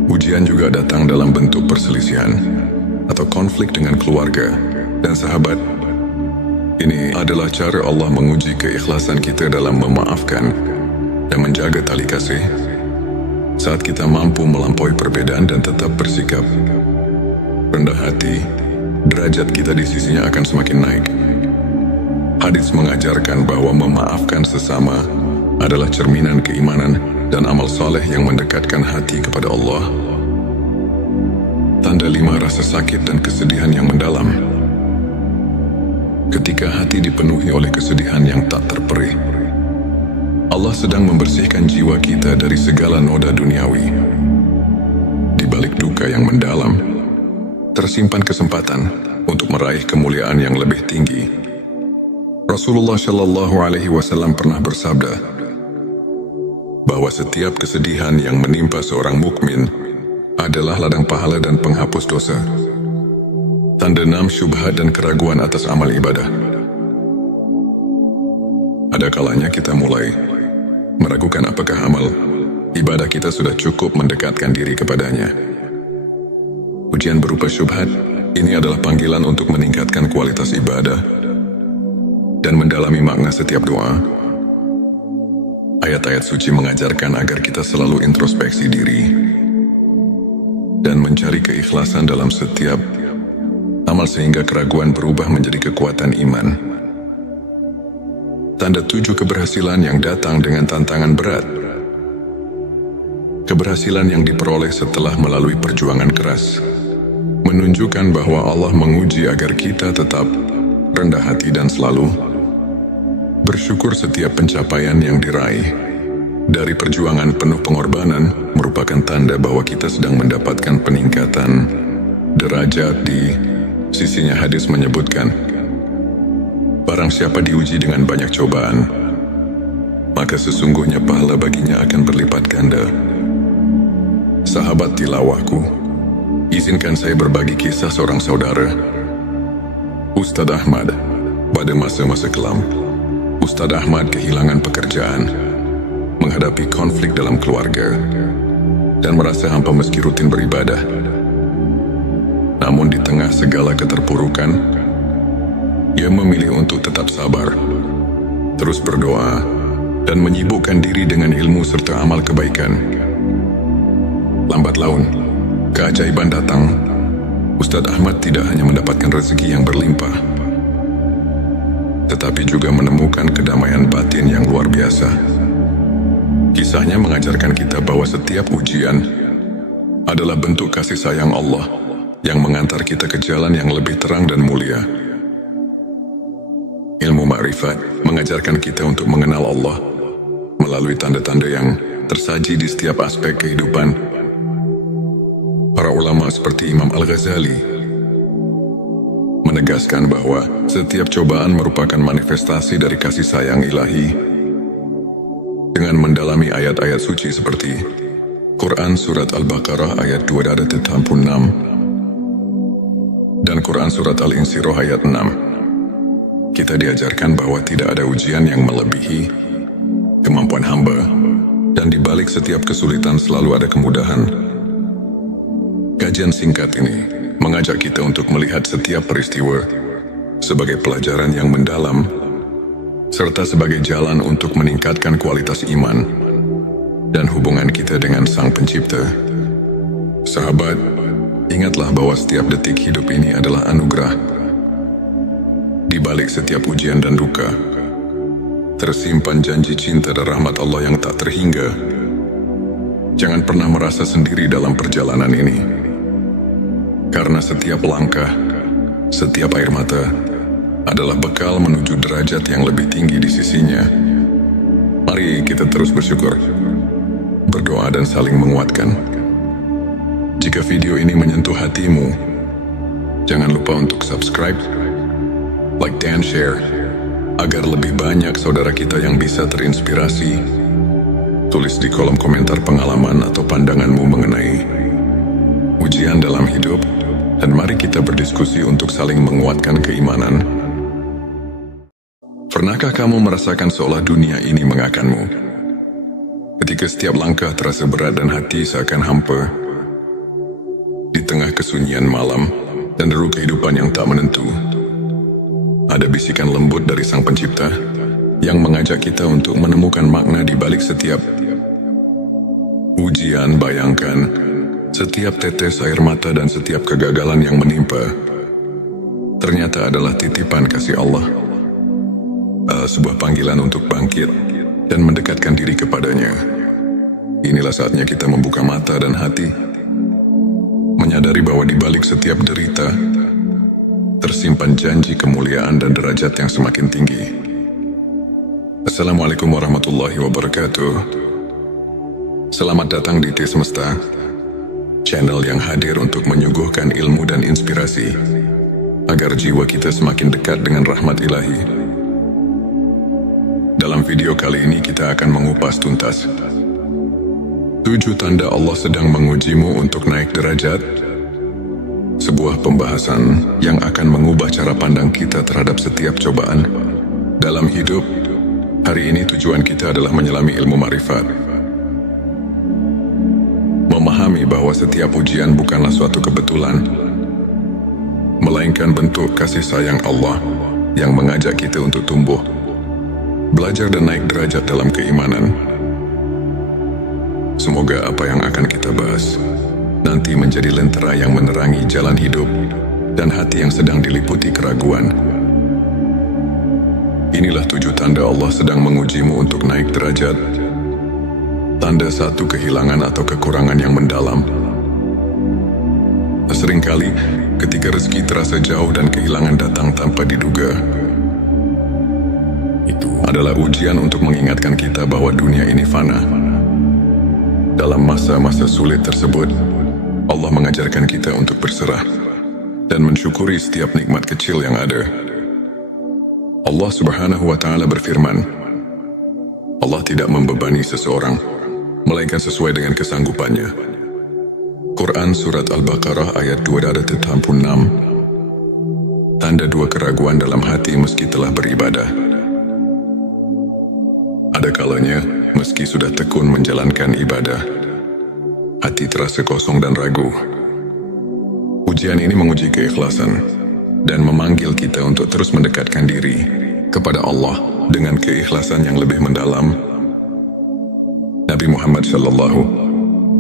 Ujian juga datang dalam bentuk perselisihan atau konflik dengan keluarga dan sahabat. Ini adalah cara Allah menguji keikhlasan kita dalam memaafkan dan menjaga tali kasih. Saat kita mampu melampaui perbedaan dan tetap bersikap rendah hati, derajat kita di sisinya akan semakin naik. Hadits mengajarkan bahwa memaafkan sesama adalah cerminan keimanan dan amal saleh yang mendekatkan hati kepada Allah. Tanda 5, rasa sakit dan kesedihan yang mendalam. Ketika hati dipenuhi oleh kesedihan yang tak terperih, Allah sedang membersihkan jiwa kita dari segala noda duniawi. Di balik duka yang mendalam, tersimpan kesempatan untuk meraih kemuliaan yang lebih tinggi. Rasulullah Shallallahu Alaihi Wasallam pernah bersabda bahwa setiap kesedihan yang menimpa seorang mukmin adalah ladang pahala dan penghapus dosa. Tanda 6 syubhat dan keraguan atas amal ibadah. Ada kalanya kita mulai meragukan apakah amal ibadah kita sudah cukup mendekatkan diri kepadanya. Ujian berupa syubhat ini adalah panggilan untuk meningkatkan kualitas ibadah dan mendalami makna setiap doa. Ayat-ayat suci mengajarkan agar kita selalu introspeksi diri dan mencari keikhlasan dalam setiap amal sehingga keraguan berubah menjadi kekuatan iman. Tanda 7 keberhasilan yang datang dengan tantangan berat. Keberhasilan yang diperoleh setelah melalui perjuangan keras menunjukkan bahwa Allah menguji agar kita tetap rendah hati dan selalu bersyukur. Setiap pencapaian yang diraih dari perjuangan penuh pengorbanan merupakan tanda bahwa kita sedang mendapatkan peningkatan derajat di sisinya. Hadis menyebutkan, barang siapa diuji dengan banyak cobaan, maka sesungguhnya pahala baginya akan berlipat ganda. Sahabat tilawahku, izinkan saya berbagi kisah seorang saudara, Ustadz Ahmad. Pada masa-masa kelam, Ustadz Ahmad kehilangan pekerjaan, menghadapi konflik dalam keluarga, dan merasa hampa meski rutin beribadah. Namun di tengah segala keterpurukan, ia memilih untuk tetap sabar, terus berdoa, dan menyibukkan diri dengan ilmu serta amal kebaikan. Lambat laun, keajaiban datang. Ustadz Ahmad tidak hanya mendapatkan rezeki yang berlimpah, tetapi juga menemukan kedamaian batin yang luar biasa. Kisahnya mengajarkan kita bahwa setiap ujian adalah bentuk kasih sayang Allah yang mengantar kita ke jalan yang lebih terang dan mulia. Ilmu ma'rifat mengajarkan kita untuk mengenal Allah melalui tanda-tanda yang tersaji di setiap aspek kehidupan. Para ulama seperti Imam Al-Ghazali menegaskan bahwa setiap cobaan merupakan manifestasi dari kasih sayang ilahi. Dengan mendalami ayat-ayat suci seperti Quran Surat Al-Baqarah ayat 286 dan Quran Surat Al-Insyirah ayat 6, kita diajarkan bahwa tidak ada ujian yang melebihi kemampuan hamba, dan di balik setiap kesulitan selalu ada kemudahan. Kajian singkat ini mengajak kita untuk melihat setiap peristiwa sebagai pelajaran yang mendalam, serta sebagai jalan untuk meningkatkan kualitas iman dan hubungan kita dengan Sang Pencipta. Sahabat, ingatlah bahwa setiap detik hidup ini adalah anugerah. Di balik setiap ujian dan duka, tersimpan janji cinta dan rahmat Allah yang tak terhingga. Jangan pernah merasa sendiri dalam perjalanan ini, karena setiap langkah, setiap air mata adalah bekal menuju derajat yang lebih tinggi di sisinya. Mari kita terus bersyukur, berdoa dan saling menguatkan. Jika video ini menyentuh hatimu, jangan lupa untuk subscribe, like dan share, agar lebih banyak saudara kita yang bisa terinspirasi. Tulis di kolom komentar pengalaman atau pandanganmu mengenai ujian dalam hidup, dan mari kita berdiskusi untuk saling menguatkan keimanan. Pernahkah kamu merasakan seolah dunia ini mengakanmu? Ketika setiap langkah terasa berat dan hati seakan hampa, di tengah kesunyian malam dan deru kehidupan yang tak menentu, ada bisikan lembut dari Sang Pencipta yang mengajak kita untuk menemukan makna di balik setiap ujian. Bayangkan, setiap tetes air mata dan setiap kegagalan yang menimpa ternyata adalah titipan kasih Allah, sebuah panggilan untuk bangkit dan mendekatkan diri kepadanya. Inilah saatnya kita membuka mata dan hati, menyadari bahwa di balik setiap derita tersimpan janji kemuliaan dan derajat yang semakin tinggi. Assalamualaikum warahmatullahi wabarakatuh. Selamat datang di T Semesta, channel yang hadir untuk menyuguhkan ilmu dan inspirasi agar jiwa kita semakin dekat dengan rahmat ilahi. Dalam video kali ini kita akan mengupas tuntas 7 tanda Allah sedang mengujimu untuk naik derajat. sebuah pembahasan yang akan mengubah cara pandang kita terhadap setiap cobaan dalam hidup. Hari ini tujuan kita adalah menyelami ilmu ma'rifat, memahami bahwa setiap ujian bukanlah suatu kebetulan, melainkan bentuk kasih sayang Allah yang mengajak kita untuk tumbuh, belajar dan naik derajat dalam keimanan. Semoga apa yang akan kita bahas nanti menjadi lentera yang menerangi jalan hidup dan hati yang sedang diliputi keraguan. Inilah 7 tanda Allah sedang mengujimu untuk naik derajat. Tanda 1, kehilangan atau kekurangan yang mendalam. Seringkali ketika rezeki terasa jauh dan kehilangan datang tanpa diduga, itu adalah ujian untuk mengingatkan kita bahwa dunia ini fana. Dalam masa-masa sulit tersebut, Allah mengajarkan kita untuk berserah dan mensyukuri setiap nikmat kecil yang ada. Allah Subhanahu wa Ta'ala berfirman, Allah tidak membebani seseorang melainkan sesuai dengan kesanggupannya. Quran Surat Al-Baqarah ayat 286. Tanda 2, keraguan dalam hati meski telah beribadah. Ada kalanya, meski sudah tekun menjalankan ibadah, hati terasa kosong dan ragu. Ujian ini menguji keikhlasan dan memanggil kita untuk terus mendekatkan diri kepada Allah dengan keikhlasan yang lebih mendalam. Nabi Muhammad Shallallahu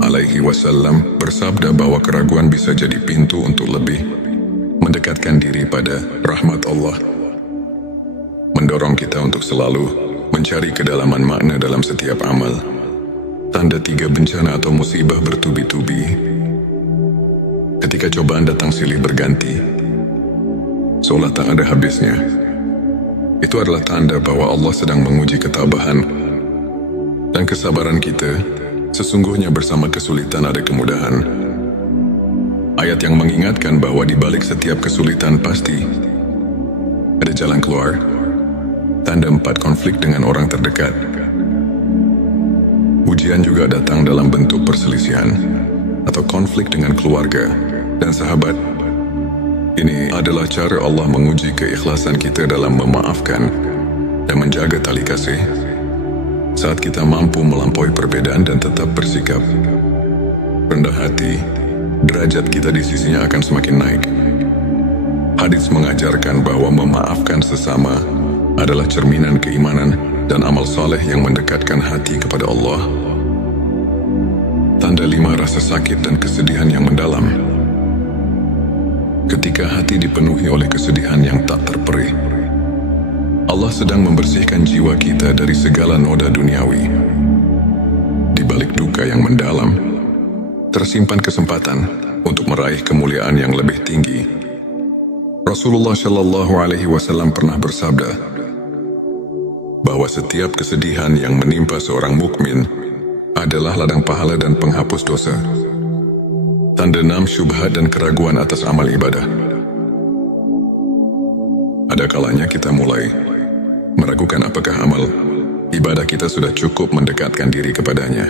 Alaihi Wasallam bersabda bahwa keraguan bisa jadi pintu untuk lebih mendekatkan diri pada rahmat Allah, mendorong kita untuk selalu mencari kedalaman makna dalam setiap amal. Tanda 3, bencana atau musibah bertubi-tubi. Ketika cobaan datang silih berganti, seolah tak ada habisnya, itu adalah tanda bahwa Allah sedang menguji ketabahan dan kesabaran kita. Sesungguhnya bersama kesulitan ada kemudahan. Ayat yang mengingatkan bahwa di balik setiap kesulitan pasti ada jalan keluar. Tanda 4, konflik dengan orang terdekat. Ujian juga datang dalam bentuk perselisihan atau konflik dengan keluarga dan sahabat. Ini adalah cara Allah menguji keikhlasan kita dalam memaafkan dan menjaga tali kasih. Saat kita mampu melampaui perbedaan dan tetap bersikap rendah hati, derajat kita di sisinya akan semakin naik. Hadits mengajarkan bahwa memaafkan sesama adalah cerminan keimanan dan amal saleh yang mendekatkan hati kepada Allah. Tanda 5, rasa sakit dan kesedihan yang mendalam. Ketika hati dipenuhi oleh kesedihan yang tak terperih, Allah sedang membersihkan jiwa kita dari segala noda duniawi. Di balik duka yang mendalam, tersimpan kesempatan untuk meraih kemuliaan yang lebih tinggi. Rasulullah Shallallahu Alaihi Wasallam pernah bersabda bahwa setiap kesedihan yang menimpa seorang mukmin adalah ladang pahala dan penghapus dosa. Tanda 6, syubhat dan keraguan atas amal ibadah. Ada kalanya kita mulai meragukan apakah amal ibadah kita sudah cukup mendekatkan diri kepadanya.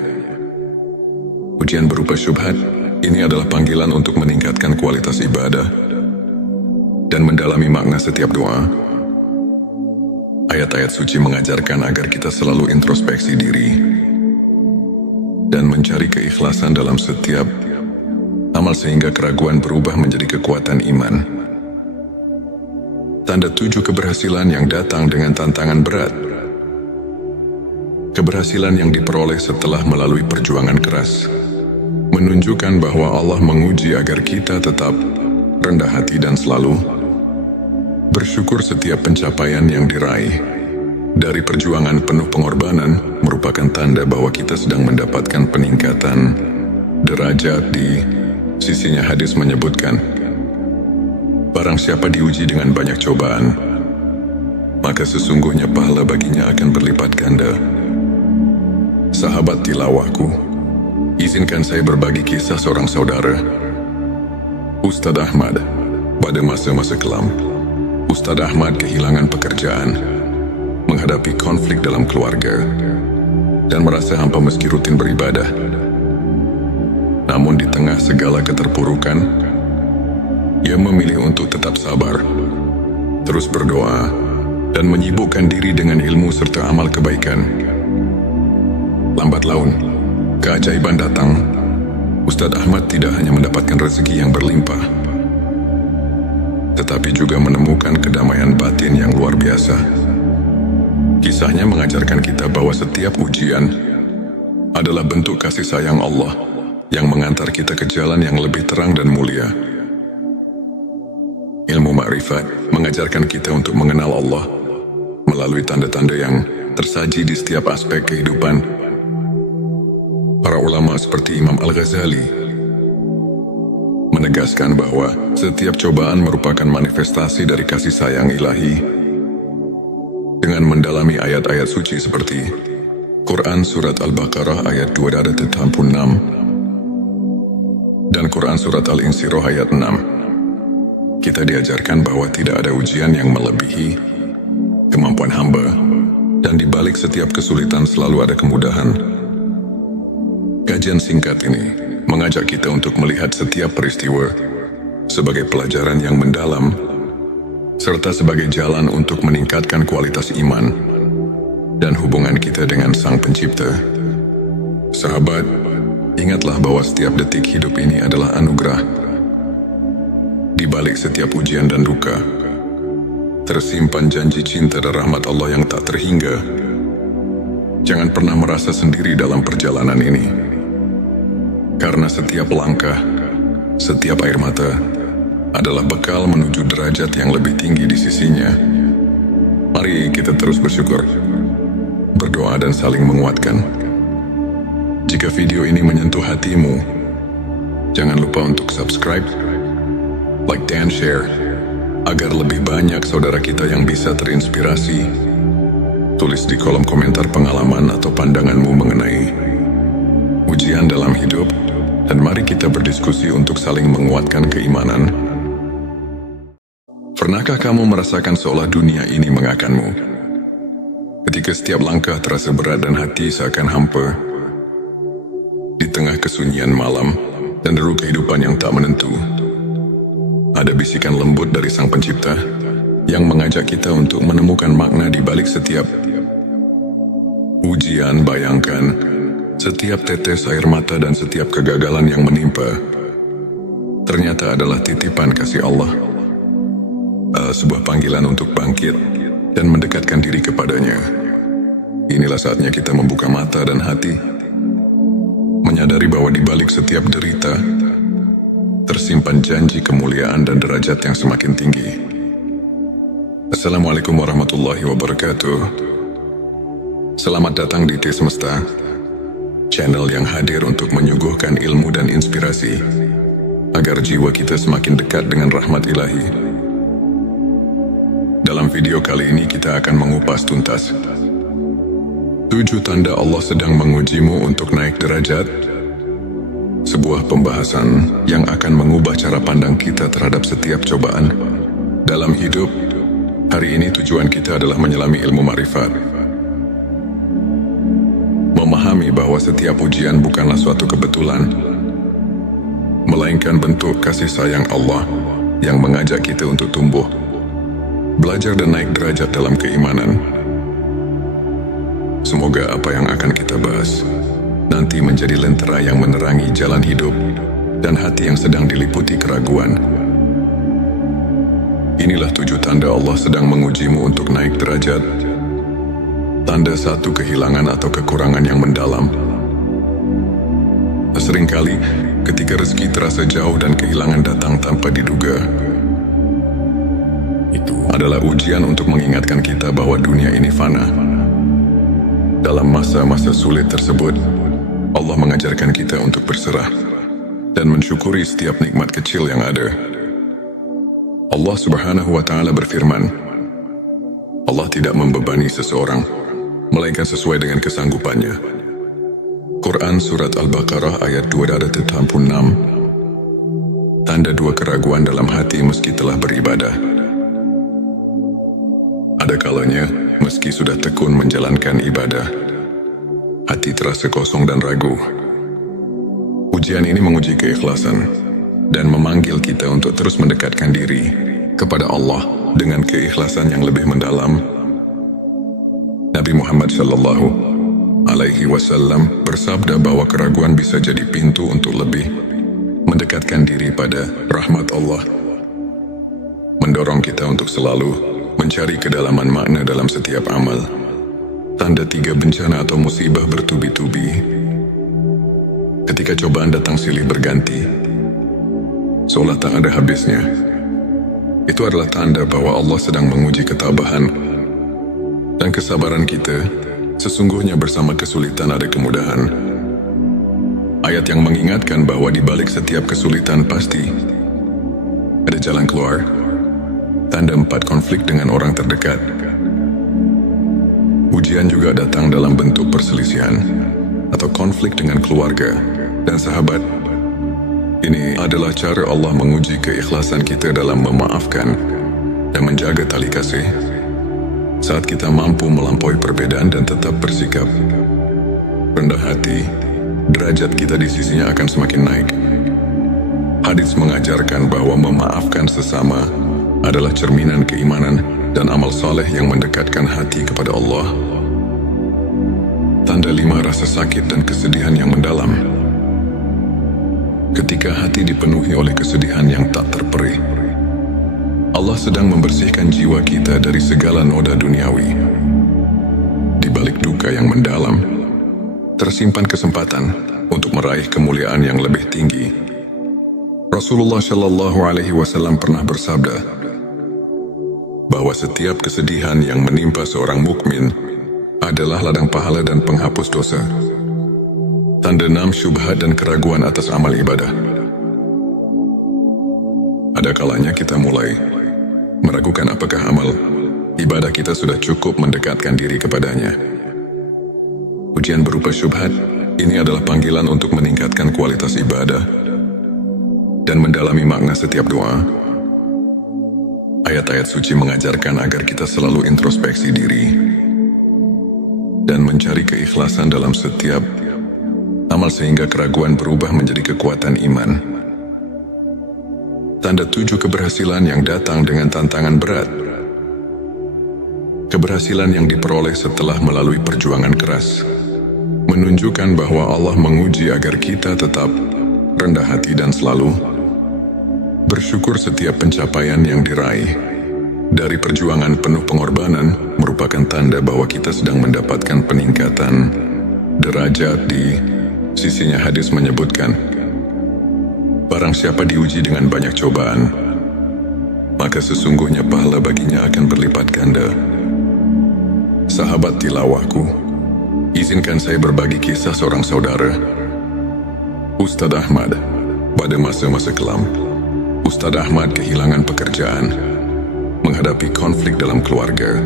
Ujian berupa syubhat ini adalah panggilan untuk meningkatkan kualitas ibadah dan mendalami makna setiap doa. Ayat-ayat suci mengajarkan agar kita selalu introspeksi diri dan mencari keikhlasan dalam setiap amal sehingga keraguan berubah menjadi kekuatan iman. Tanda 7, keberhasilan yang datang dengan tantangan berat. Keberhasilan yang diperoleh setelah melalui perjuangan keras menunjukkan bahwa Allah menguji agar kita tetap rendah hati dan selalu bersyukur. Setiap pencapaian yang diraih dari perjuangan penuh pengorbanan merupakan tanda bahwa kita sedang mendapatkan peningkatan derajat di sisinya. Hadis menyebutkan, barang siapa diuji dengan banyak cobaan, maka sesungguhnya pahala baginya akan berlipat ganda. Sahabat tilawahku, izinkan saya berbagi kisah seorang saudara, Ustadz Ahmad. Pada masa-masa kelam, Ustadz Ahmad kehilangan pekerjaan, menghadapi konflik dalam keluarga, dan merasa hampa meski rutin beribadah. Namun di tengah segala keterpurukan, ia memilih untuk tetap sabar, terus berdoa, dan menyibukkan diri dengan ilmu serta amal kebaikan. Lambat laun, keajaiban datang. Ustadz Ahmad tidak hanya mendapatkan rezeki yang berlimpah, tetapi juga menemukan kedamaian batin yang luar biasa. Kisahnya mengajarkan kita bahwa setiap ujian adalah bentuk kasih sayang Allah yang mengantar kita ke jalan yang lebih terang dan mulia. Ilmu ma'rifat mengajarkan kita untuk mengenal Allah melalui tanda-tanda yang tersaji di setiap aspek kehidupan. Para ulama seperti Imam Al-Ghazali menegaskan bahwa setiap cobaan merupakan manifestasi dari kasih sayang ilahi. Dengan mendalami ayat-ayat suci seperti Quran Surat Al-Baqarah ayat 286 dan Quran Surat Al-Insyirah ayat 6, kita diajarkan bahwa tidak ada ujian yang melebihi kemampuan hamba, dan di balik setiap kesulitan selalu ada kemudahan. Kajian singkat ini mengajak kita untuk melihat setiap peristiwa sebagai pelajaran yang mendalam, serta sebagai jalan untuk meningkatkan kualitas iman dan hubungan kita dengan Sang Pencipta. Sahabat, ingatlah bahwa setiap detik hidup ini adalah anugerah. Di balik setiap ujian dan duka, tersimpan janji cinta dan rahmat Allah yang tak terhingga. Jangan pernah merasa sendiri dalam perjalanan ini, karena setiap langkah, setiap air mata adalah bekal menuju derajat yang lebih tinggi di sisinya. Mari kita terus bersyukur, berdoa dan saling menguatkan. Jika video ini menyentuh hatimu, jangan lupa untuk subscribe, like dan share, agar lebih banyak saudara kita yang bisa terinspirasi. Tulis di kolom komentar pengalaman atau pandanganmu mengenai ujian dalam hidup, dan mari kita berdiskusi untuk saling menguatkan keimanan. Pernahkah kamu merasakan seolah dunia ini mengakanmu? Ketika setiap langkah terasa berat dan hati seakan hampa, di tengah kesunyian malam dan deru kehidupan yang tak menentu, ada bisikan lembut dari Sang Pencipta yang mengajak kita untuk menemukan makna di balik setiap ujian. Bayangkan, setiap tetes air mata dan setiap kegagalan yang menimpa ternyata adalah titipan kasih Allah, sebuah panggilan untuk bangkit dan mendekatkan diri kepadanya. Inilah saatnya kita membuka mata dan hati, menyadari bahwa di balik setiap derita tersimpan janji kemuliaan dan derajat yang semakin tinggi. Assalamualaikum warahmatullahi wabarakatuh. Selamat datang di T Semesta, channel yang hadir untuk menyuguhkan ilmu dan inspirasi agar jiwa kita semakin dekat dengan rahmat ilahi. Dalam video kali ini kita akan mengupas tuntas 7 tanda Allah sedang mengujimu untuk naik derajat, sebuah pembahasan yang akan mengubah cara pandang kita terhadap setiap cobaan dalam hidup. Hari ini tujuan kita adalah menyelami ilmu ma'rifat, memahami bahwa setiap ujian bukanlah suatu kebetulan, melainkan bentuk kasih sayang Allah yang mengajak kita untuk tumbuh, belajar dan naik derajat dalam keimanan. Semoga apa yang akan kita bahas nanti menjadi lentera yang menerangi jalan hidup dan hati yang sedang diliputi keraguan. Inilah 7 tanda Allah sedang mengujimu untuk naik derajat. Tanda 1, kehilangan atau kekurangan yang mendalam. Seringkali ketika rezeki terasa jauh dan kehilangan datang tanpa diduga, itu adalah ujian untuk mengingatkan kita bahwa dunia ini fana. Dalam masa-masa sulit tersebut, Allah mengajarkan kita untuk berserah dan mensyukuri setiap nikmat kecil yang ada. Allah Subhanahu wa Ta'ala berfirman, Allah tidak membebani seseorang melainkan sesuai dengan kesanggupannya. Quran Surat Al-Baqarah ayat 286. Tanda 2, keraguan dalam hati meski telah beribadah. Ada kalanya, meski sudah tekun menjalankan ibadah, hati terasa kosong dan ragu. Ujian ini menguji keikhlasan dan memanggil kita untuk terus mendekatkan diri kepada Allah dengan keikhlasan yang lebih mendalam. Nabi Muhammad Shallallahu Alaihi Wasallam bersabda bahwa keraguan bisa jadi pintu untuk lebih mendekatkan diri pada rahmat Allah, mendorong kita untuk selalu mencari kedalaman makna dalam setiap amal. Tanda 3 bencana atau musibah bertubi-tubi. Ketika cobaan datang silih berganti, seolah tak ada habisnya, itu adalah tanda bahwa Allah sedang menguji ketabahan dan kesabaran kita. Sesungguhnya bersama kesulitan ada kemudahan. Ayat yang mengingatkan bahwa di balik setiap kesulitan pasti ada jalan keluar. Tanda 4 konflik dengan orang terdekat. Ujian juga datang dalam bentuk perselisihan atau konflik dengan keluarga dan sahabat. Ini adalah cara Allah menguji keikhlasan kita dalam memaafkan dan menjaga tali kasih. Saat kita mampu melampaui perbedaan dan tetap bersikap rendah hati, derajat kita di sisinya akan semakin naik. Hadis mengajarkan bahwa memaafkan sesama adalah cerminan keimanan dan amal saleh yang mendekatkan hati kepada Allah. Tanda 5 rasa sakit dan kesedihan yang mendalam. Ketika hati dipenuhi oleh kesedihan yang tak terperih, Allah sedang membersihkan jiwa kita dari segala noda duniawi. Di balik duka yang mendalam, tersimpan kesempatan untuk meraih kemuliaan yang lebih tinggi. Rasulullah Shallallahu Alaihi Wasallam pernah bersabda bahwa setiap kesedihan yang menimpa seorang mukmin adalah ladang pahala dan penghapus dosa. Tanda 6 syubhat dan keraguan atas amal ibadah. Ada kalanya kita mulai meragukan apakah amal ibadah kita sudah cukup mendekatkan diri kepadanya. Ujian berupa syubhat ini adalah panggilan untuk meningkatkan kualitas ibadah dan mendalami makna setiap doa. Ayat-ayat suci mengajarkan agar kita selalu introspeksi diri dan mencari keikhlasan dalam setiap amal sehingga keraguan berubah menjadi kekuatan iman. Tanda 7 keberhasilan yang datang dengan tantangan berat. Keberhasilan yang diperoleh setelah melalui perjuangan keras menunjukkan bahwa Allah menguji agar kita tetap rendah hati dan selalu bersyukur. Setiap pencapaian yang diraih dari perjuangan penuh pengorbanan merupakan tanda bahwa kita sedang mendapatkan peningkatan derajat di sisinya. Hadis menyebutkan, barang siapa diuji dengan banyak cobaan, maka sesungguhnya pahala baginya akan berlipat ganda. Sahabat tilawahku, izinkan saya berbagi kisah seorang saudara, Ustadz Ahmad. Pada masa-masa kelam, Ustadz Ahmad kehilangan pekerjaan, menghadapi konflik dalam keluarga,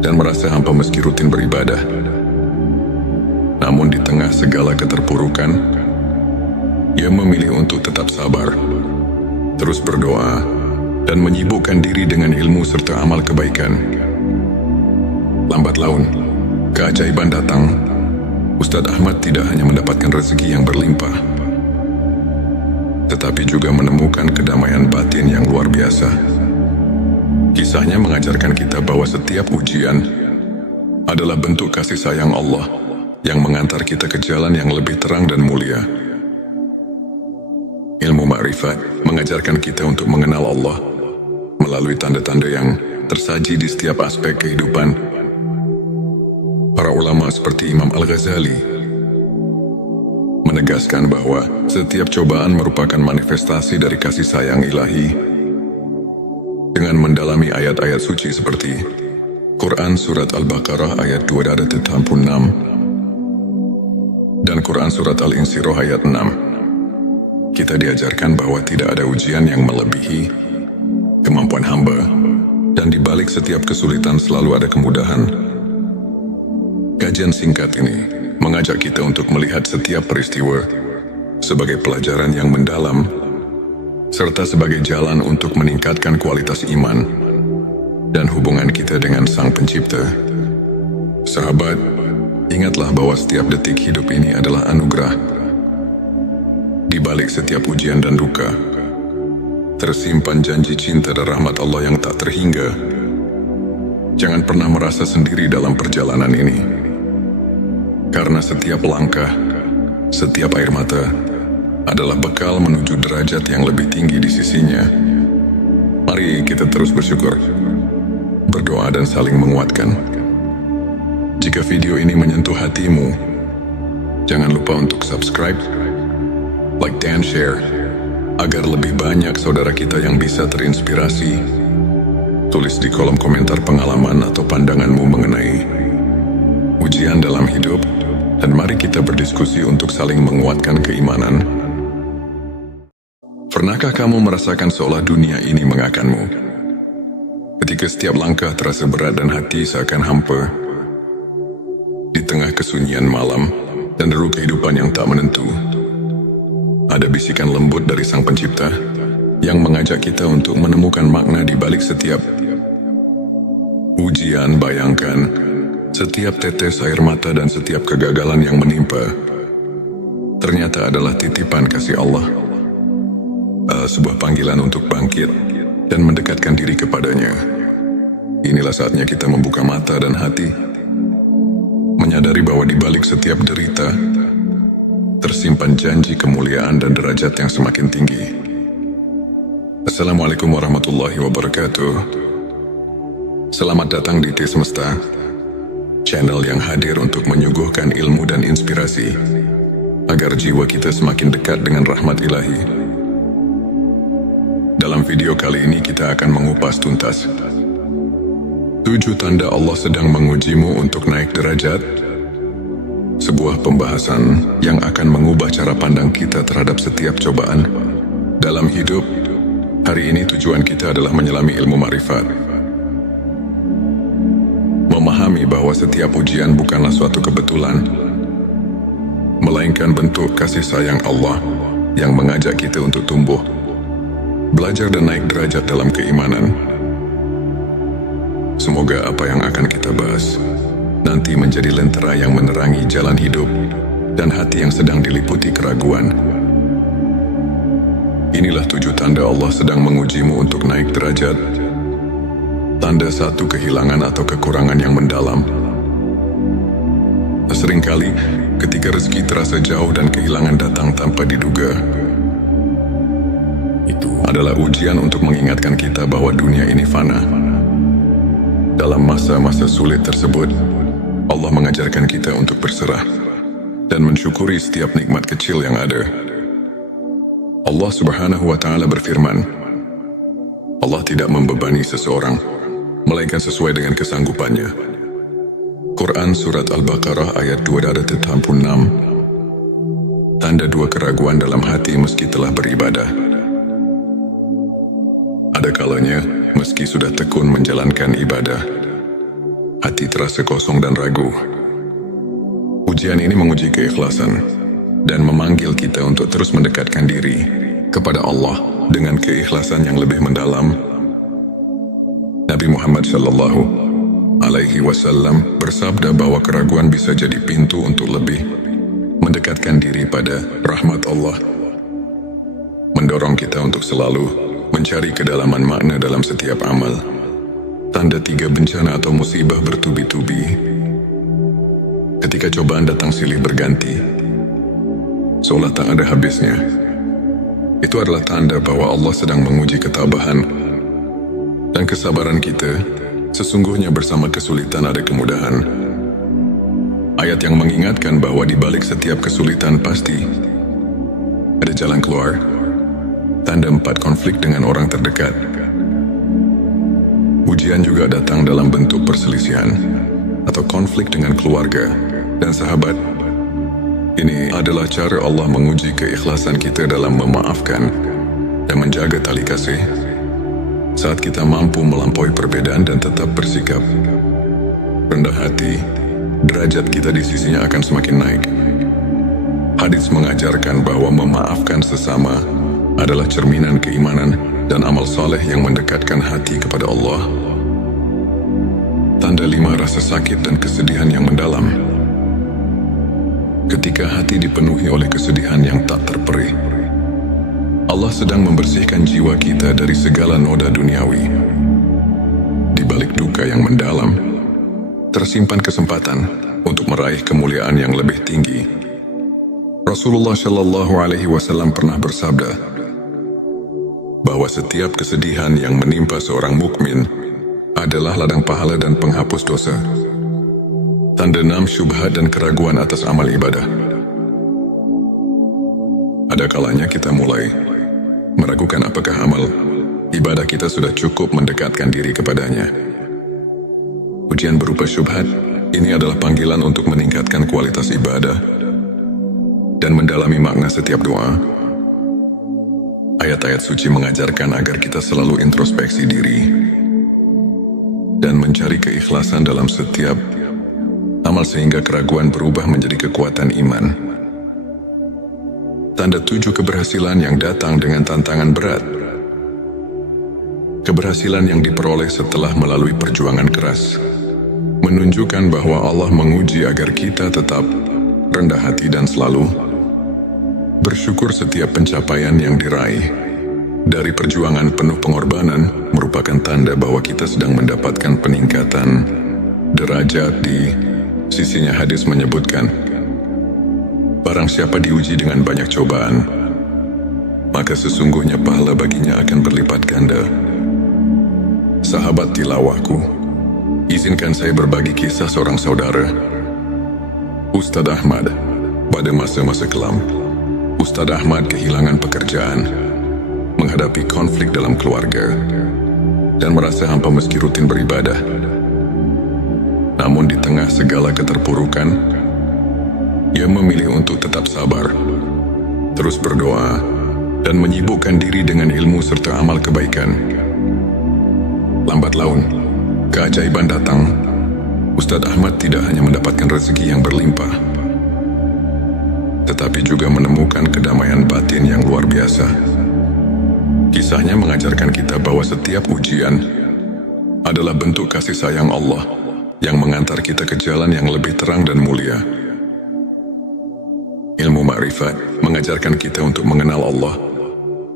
dan merasa hampa meski rutin beribadah. Namun di tengah segala keterpurukan, ia memilih untuk tetap sabar, terus berdoa, dan menyibukkan diri dengan ilmu serta amal kebaikan. Lambat laun, keajaiban datang. Ustadz Ahmad tidak hanya mendapatkan rezeki yang berlimpah, tetapi juga menemukan kedamaian batin yang luar biasa. Kisahnya mengajarkan kita bahwa setiap ujian adalah bentuk kasih sayang Allah yang mengantar kita ke jalan yang lebih terang dan mulia. Ilmu ma'rifat mengajarkan kita untuk mengenal Allah melalui tanda-tanda yang tersaji di setiap aspek kehidupan. Para ulama seperti Imam Al-Ghazali menegaskan bahwa setiap cobaan merupakan manifestasi dari kasih sayang ilahi. Dengan mendalami ayat-ayat suci seperti Quran Surat Al-Baqarah ayat 286 dan Quran Surat Al-Insyirah ayat 6, kita diajarkan bahwa tidak ada ujian yang melebihi kemampuan hamba, dan di balik setiap kesulitan selalu ada kemudahan. Kajian singkat ini mengajak kita untuk melihat setiap peristiwa sebagai pelajaran yang mendalam, serta sebagai jalan untuk meningkatkan kualitas iman dan hubungan kita dengan Sang Pencipta. Sahabat, ingatlah bahwa setiap detik hidup ini adalah anugerah. Di balik setiap ujian dan duka, tersimpan janji cinta dan rahmat Allah yang tak terhingga. Jangan pernah merasa sendiri dalam perjalanan ini. Karena setiap langkah, setiap air mata adalah bekal menuju derajat yang lebih tinggi di sisinya. Mari kita terus bersyukur, berdoa dan saling menguatkan. Jika video ini menyentuh hatimu, jangan lupa untuk subscribe, like dan share, agar lebih banyak saudara kita yang bisa terinspirasi. Tulis di kolom komentar pengalaman atau pandanganmu mengenai ujian dalam hidup, dan mari kita berdiskusi untuk saling menguatkan keimanan. Pernahkah kamu merasakan seolah dunia ini mengakanmu? Ketika setiap langkah terasa berat dan hati seakan hampa, di tengah kesunyian malam dan deru kehidupan yang tak menentu, ada bisikan lembut dari Sang Pencipta yang mengajak kita untuk menemukan makna di balik setiap ujian. Bayangkan, setiap tetes air mata dan setiap kegagalan yang menimpa ternyata adalah titipan kasih Allah, sebuah panggilan untuk bangkit dan mendekatkan diri kepadanya. Inilah saatnya kita membuka mata dan hati, menyadari bahwa di balik setiap derita tersimpan janji kemuliaan dan derajat yang semakin tinggi. Assalamualaikum warahmatullahi wabarakatuh. Selamat datang di T Semesta, channel yang hadir untuk menyuguhkan ilmu dan inspirasi, agar jiwa kita semakin dekat dengan rahmat ilahi. Dalam video kali ini kita akan mengupas tuntas 7 tanda Allah sedang mengujimu untuk naik derajat. Sebuah pembahasan yang akan mengubah cara pandang kita terhadap setiap cobaan dalam hidup. Hari ini tujuan kita adalah menyelami ilmu ma'rifat, memahami bahwa setiap ujian bukanlah suatu kebetulan, melainkan bentuk kasih sayang Allah yang mengajak kita untuk tumbuh, belajar dan naik derajat dalam keimanan. Semoga apa yang akan kita bahas nanti menjadi lentera yang menerangi jalan hidup dan hati yang sedang diliputi keraguan. Inilah 7 tanda Allah sedang mengujimu untuk naik derajat. Tanda 1, kehilangan atau kekurangan yang mendalam. Seringkali ketika rezeki terasa jauh dan kehilangan datang tanpa diduga, itu adalah ujian untuk mengingatkan kita bahwa dunia ini fana. Dalam masa-masa sulit tersebut, Allah mengajarkan kita untuk berserah dan mensyukuri setiap nikmat kecil yang ada. Allah Subhanahu wa Ta'ala berfirman, Allah tidak membebani seseorang melainkan sesuai dengan kesanggupannya. Quran Surat Al-Baqarah ayat 286. Tanda 2, keraguan dalam hati meski telah beribadah. Ada kalanya, meski sudah tekun menjalankan ibadah, hati terasa kosong dan ragu. Ujian ini menguji keikhlasan dan memanggil kita untuk terus mendekatkan diri kepada Allah dengan keikhlasan yang lebih mendalam. Nabi Muhammad Shallallahu Alaihi Wasallam bersabda bahwa keraguan bisa jadi pintu untuk lebih mendekatkan diri pada rahmat Allah, mendorong kita untuk selalu mencari kedalaman makna dalam setiap amal. Tanda 3, bencana atau musibah bertubi-tubi. Ketika cobaan datang silih berganti, seolah tak ada habisnya, itu adalah tanda bahwa Allah sedang menguji ketabahan dan kesabaran kita. Sesungguhnya bersama kesulitan ada kemudahan. Ayat yang mengingatkan bahwa di balik setiap kesulitan pasti ada jalan keluar. Tanda 4, konflik dengan orang terdekat. Ujian juga datang dalam bentuk perselisihan atau konflik dengan keluarga dan sahabat. Ini adalah cara Allah menguji keikhlasan kita dalam memaafkan dan menjaga tali kasih. Saat kita mampu melampaui perbedaan dan tetap bersikap rendah hati, derajat kita di sisinya akan semakin naik. Hadits mengajarkan bahwa memaafkan sesama adalah cerminan keimanan dan amal saleh yang mendekatkan hati kepada Allah. Tanda 5, rasa sakit dan kesedihan yang mendalam. Ketika hati dipenuhi oleh kesedihan yang tak terperih, Allah sedang membersihkan jiwa kita dari segala noda duniawi. Di balik duka yang mendalam, tersimpan kesempatan untuk meraih kemuliaan yang lebih tinggi. Rasulullah Shallallahu Alaihi Wasallam pernah bersabda bahwa setiap kesedihan yang menimpa seorang mukmin adalah ladang pahala dan penghapus dosa. Tanda 6 syubhat dan keraguan atas amal ibadah. Ada kalanya kita mulai meragukan apakah amal ibadah kita sudah cukup mendekatkan diri kepadanya. Ujian berupa syubhat ini adalah panggilan untuk meningkatkan kualitas ibadah dan mendalami makna setiap doa. Ayat-ayat suci mengajarkan agar kita selalu introspeksi diri dan mencari keikhlasan dalam setiap amal sehingga keraguan berubah menjadi kekuatan iman. Tanda 7 keberhasilan yang datang dengan tantangan berat. Keberhasilan yang diperoleh setelah melalui perjuangan keras menunjukkan bahwa Allah menguji agar kita tetap rendah hati dan selalu bersyukur. Setiap pencapaian yang diraih dari perjuangan penuh pengorbanan merupakan tanda bahwa kita sedang mendapatkan peningkatan derajat di sisinya. Hadis menyebutkan, barang siapa diuji dengan banyak cobaan, maka sesungguhnya pahala baginya akan berlipat ganda. Sahabat tilawahku, izinkan saya berbagi kisah seorang saudara, Ustadz Ahmad. Pada masa-masa kelam, Ustadz Ahmad kehilangan pekerjaan, menghadapi konflik dalam keluarga, dan merasa hampa meski rutin beribadah. Namun di tengah segala keterpurukan, ia memilih untuk tetap sabar, terus berdoa, dan menyibukkan diri dengan ilmu serta amal kebaikan. Lambat laun, keajaiban datang. Ustadz Ahmad tidak hanya mendapatkan rezeki yang berlimpah, tetapi juga menemukan kedamaian batin yang luar biasa. Kisahnya mengajarkan kita bahwa setiap ujian adalah bentuk kasih sayang Allah yang mengantar kita ke jalan yang lebih terang dan mulia. Ilmu ma'rifat mengajarkan kita untuk mengenal Allah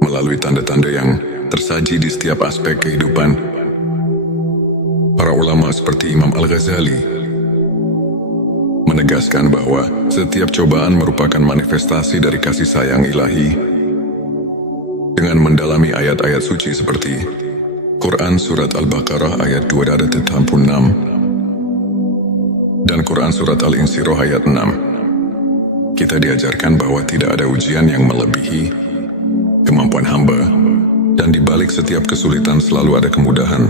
melalui tanda-tanda yang tersaji di setiap aspek kehidupan. Para ulama seperti Imam Al-Ghazali menegaskan bahwa setiap cobaan merupakan manifestasi dari kasih sayang ilahi. Dengan mendalami ayat-ayat suci seperti Quran Surat Al-Baqarah ayat 286 dan Quran Surat Al-Insyirah ayat 6, kita diajarkan bahwa tidak ada ujian yang melebihi kemampuan hamba, dan di balik setiap kesulitan selalu ada kemudahan.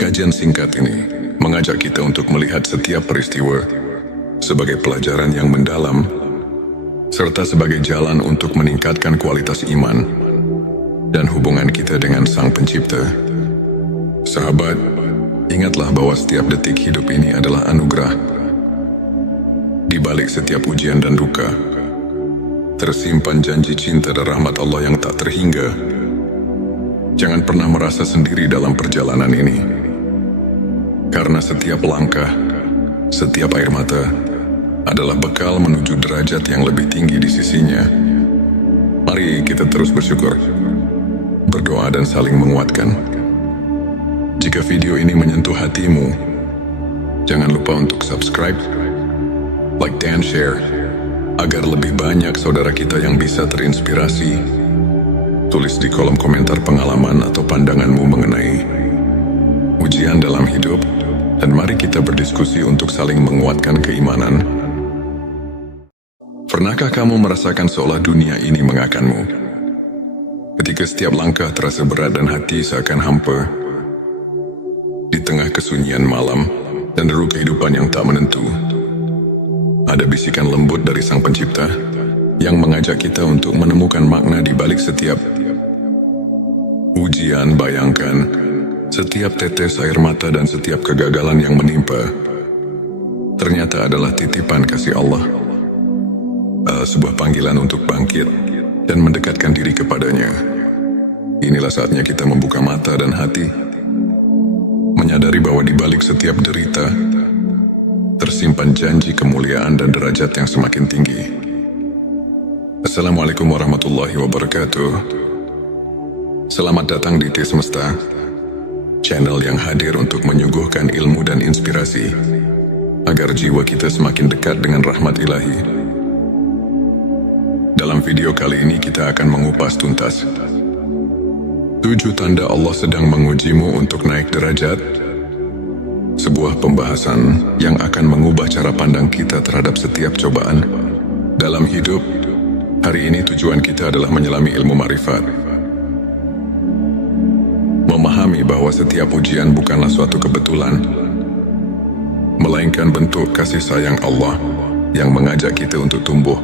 Kajian singkat ini mengajak kita untuk melihat setiap peristiwa sebagai pelajaran yang mendalam, serta sebagai jalan untuk meningkatkan kualitas iman dan hubungan kita dengan Sang Pencipta. Sahabat, ingatlah bahwa setiap detik hidup ini adalah anugerah. Di balik setiap ujian dan duka, tersimpan janji cinta dan rahmat Allah yang tak terhingga. Jangan pernah merasa sendiri dalam perjalanan ini, karena setiap langkah, setiap air mata adalah bekal menuju derajat yang lebih tinggi di sisinya. Mari kita terus bersyukur, berdoa dan saling menguatkan. Jika video ini menyentuh hatimu, jangan lupa untuk subscribe, like dan share, agar lebih banyak saudara kita yang bisa terinspirasi. Tulis di kolom komentar pengalaman atau pandanganmu mengenai ujian dalam hidup, dan mari kita berdiskusi untuk saling menguatkan keimanan. Pernahkah kamu merasakan seolah dunia ini mengakanmu? Ketika setiap langkah terasa berat dan hati seakan hampa, di tengah kesunyian malam dan deru kehidupan yang tak menentu, ada bisikan lembut dari Sang Pencipta yang mengajak kita untuk menemukan makna di balik setiap ujian. Bayangkan, setiap tetes air mata dan setiap kegagalan yang menimpa ternyata adalah titipan kasih Allah, sebuah panggilan untuk bangkit dan mendekatkan diri kepadanya. Inilah saatnya kita membuka mata dan hati, menyadari bahwa di balik setiap derita tersimpan janji kemuliaan dan derajat yang semakin tinggi. Assalamualaikum warahmatullahi wabarakatuh. Selamat datang di T Semesta, channel yang hadir untuk menyuguhkan ilmu dan inspirasi, agar jiwa kita semakin dekat dengan rahmat ilahi. Dalam video kali ini kita akan mengupas tuntas 7 tanda Allah sedang mengujimu untuk naik derajat. Sebuah pembahasan yang akan mengubah cara pandang kita terhadap setiap cobaan dalam hidup. Hari ini tujuan kita adalah menyelami ilmu ma'rifat. Memahami bahwa setiap ujian bukanlah suatu kebetulan, melainkan bentuk kasih sayang Allah yang mengajak kita untuk tumbuh,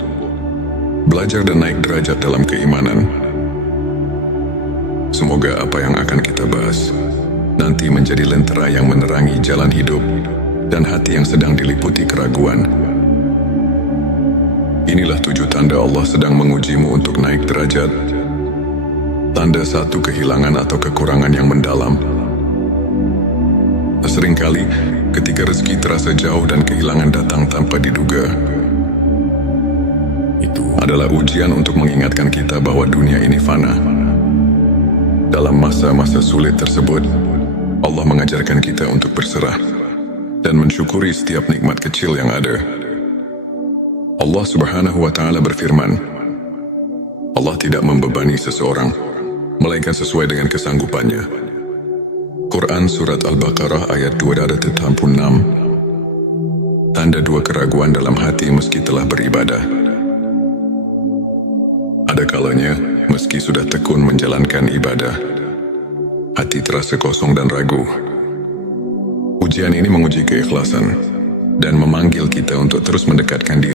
belajar dan naik derajat dalam keimanan. Semoga apa yang akan kita bahas nanti menjadi lentera yang menerangi jalan hidup dan hati yang sedang diliputi keraguan. Inilah 7 tanda Allah sedang mengujimu untuk naik derajat. Tanda 1, kehilangan atau kekurangan yang mendalam. Seringkali ketika rezeki terasa jauh dan kehilangan datang tanpa diduga, itu adalah ujian untuk mengingatkan kita bahwa dunia ini fana. Dalam masa-masa sulit tersebut, Allah mengajarkan kita untuk berserah dan mensyukuri setiap nikmat kecil yang ada. Allah Subhanahu wa Ta'ala berfirman, Allah tidak membebani seseorang, melainkan sesuai dengan kesanggupannya. Quran Surat Al-Baqarah ayat 286. Tanda 2, keraguan dalam hati meski telah beribadah. Ada kalanya, meski sudah tekun menjalankan ibadah, hati terasa kosong dan ragu. Ujian ini menguji keikhlasan dan memanggil kita untuk terus mendekatkan diri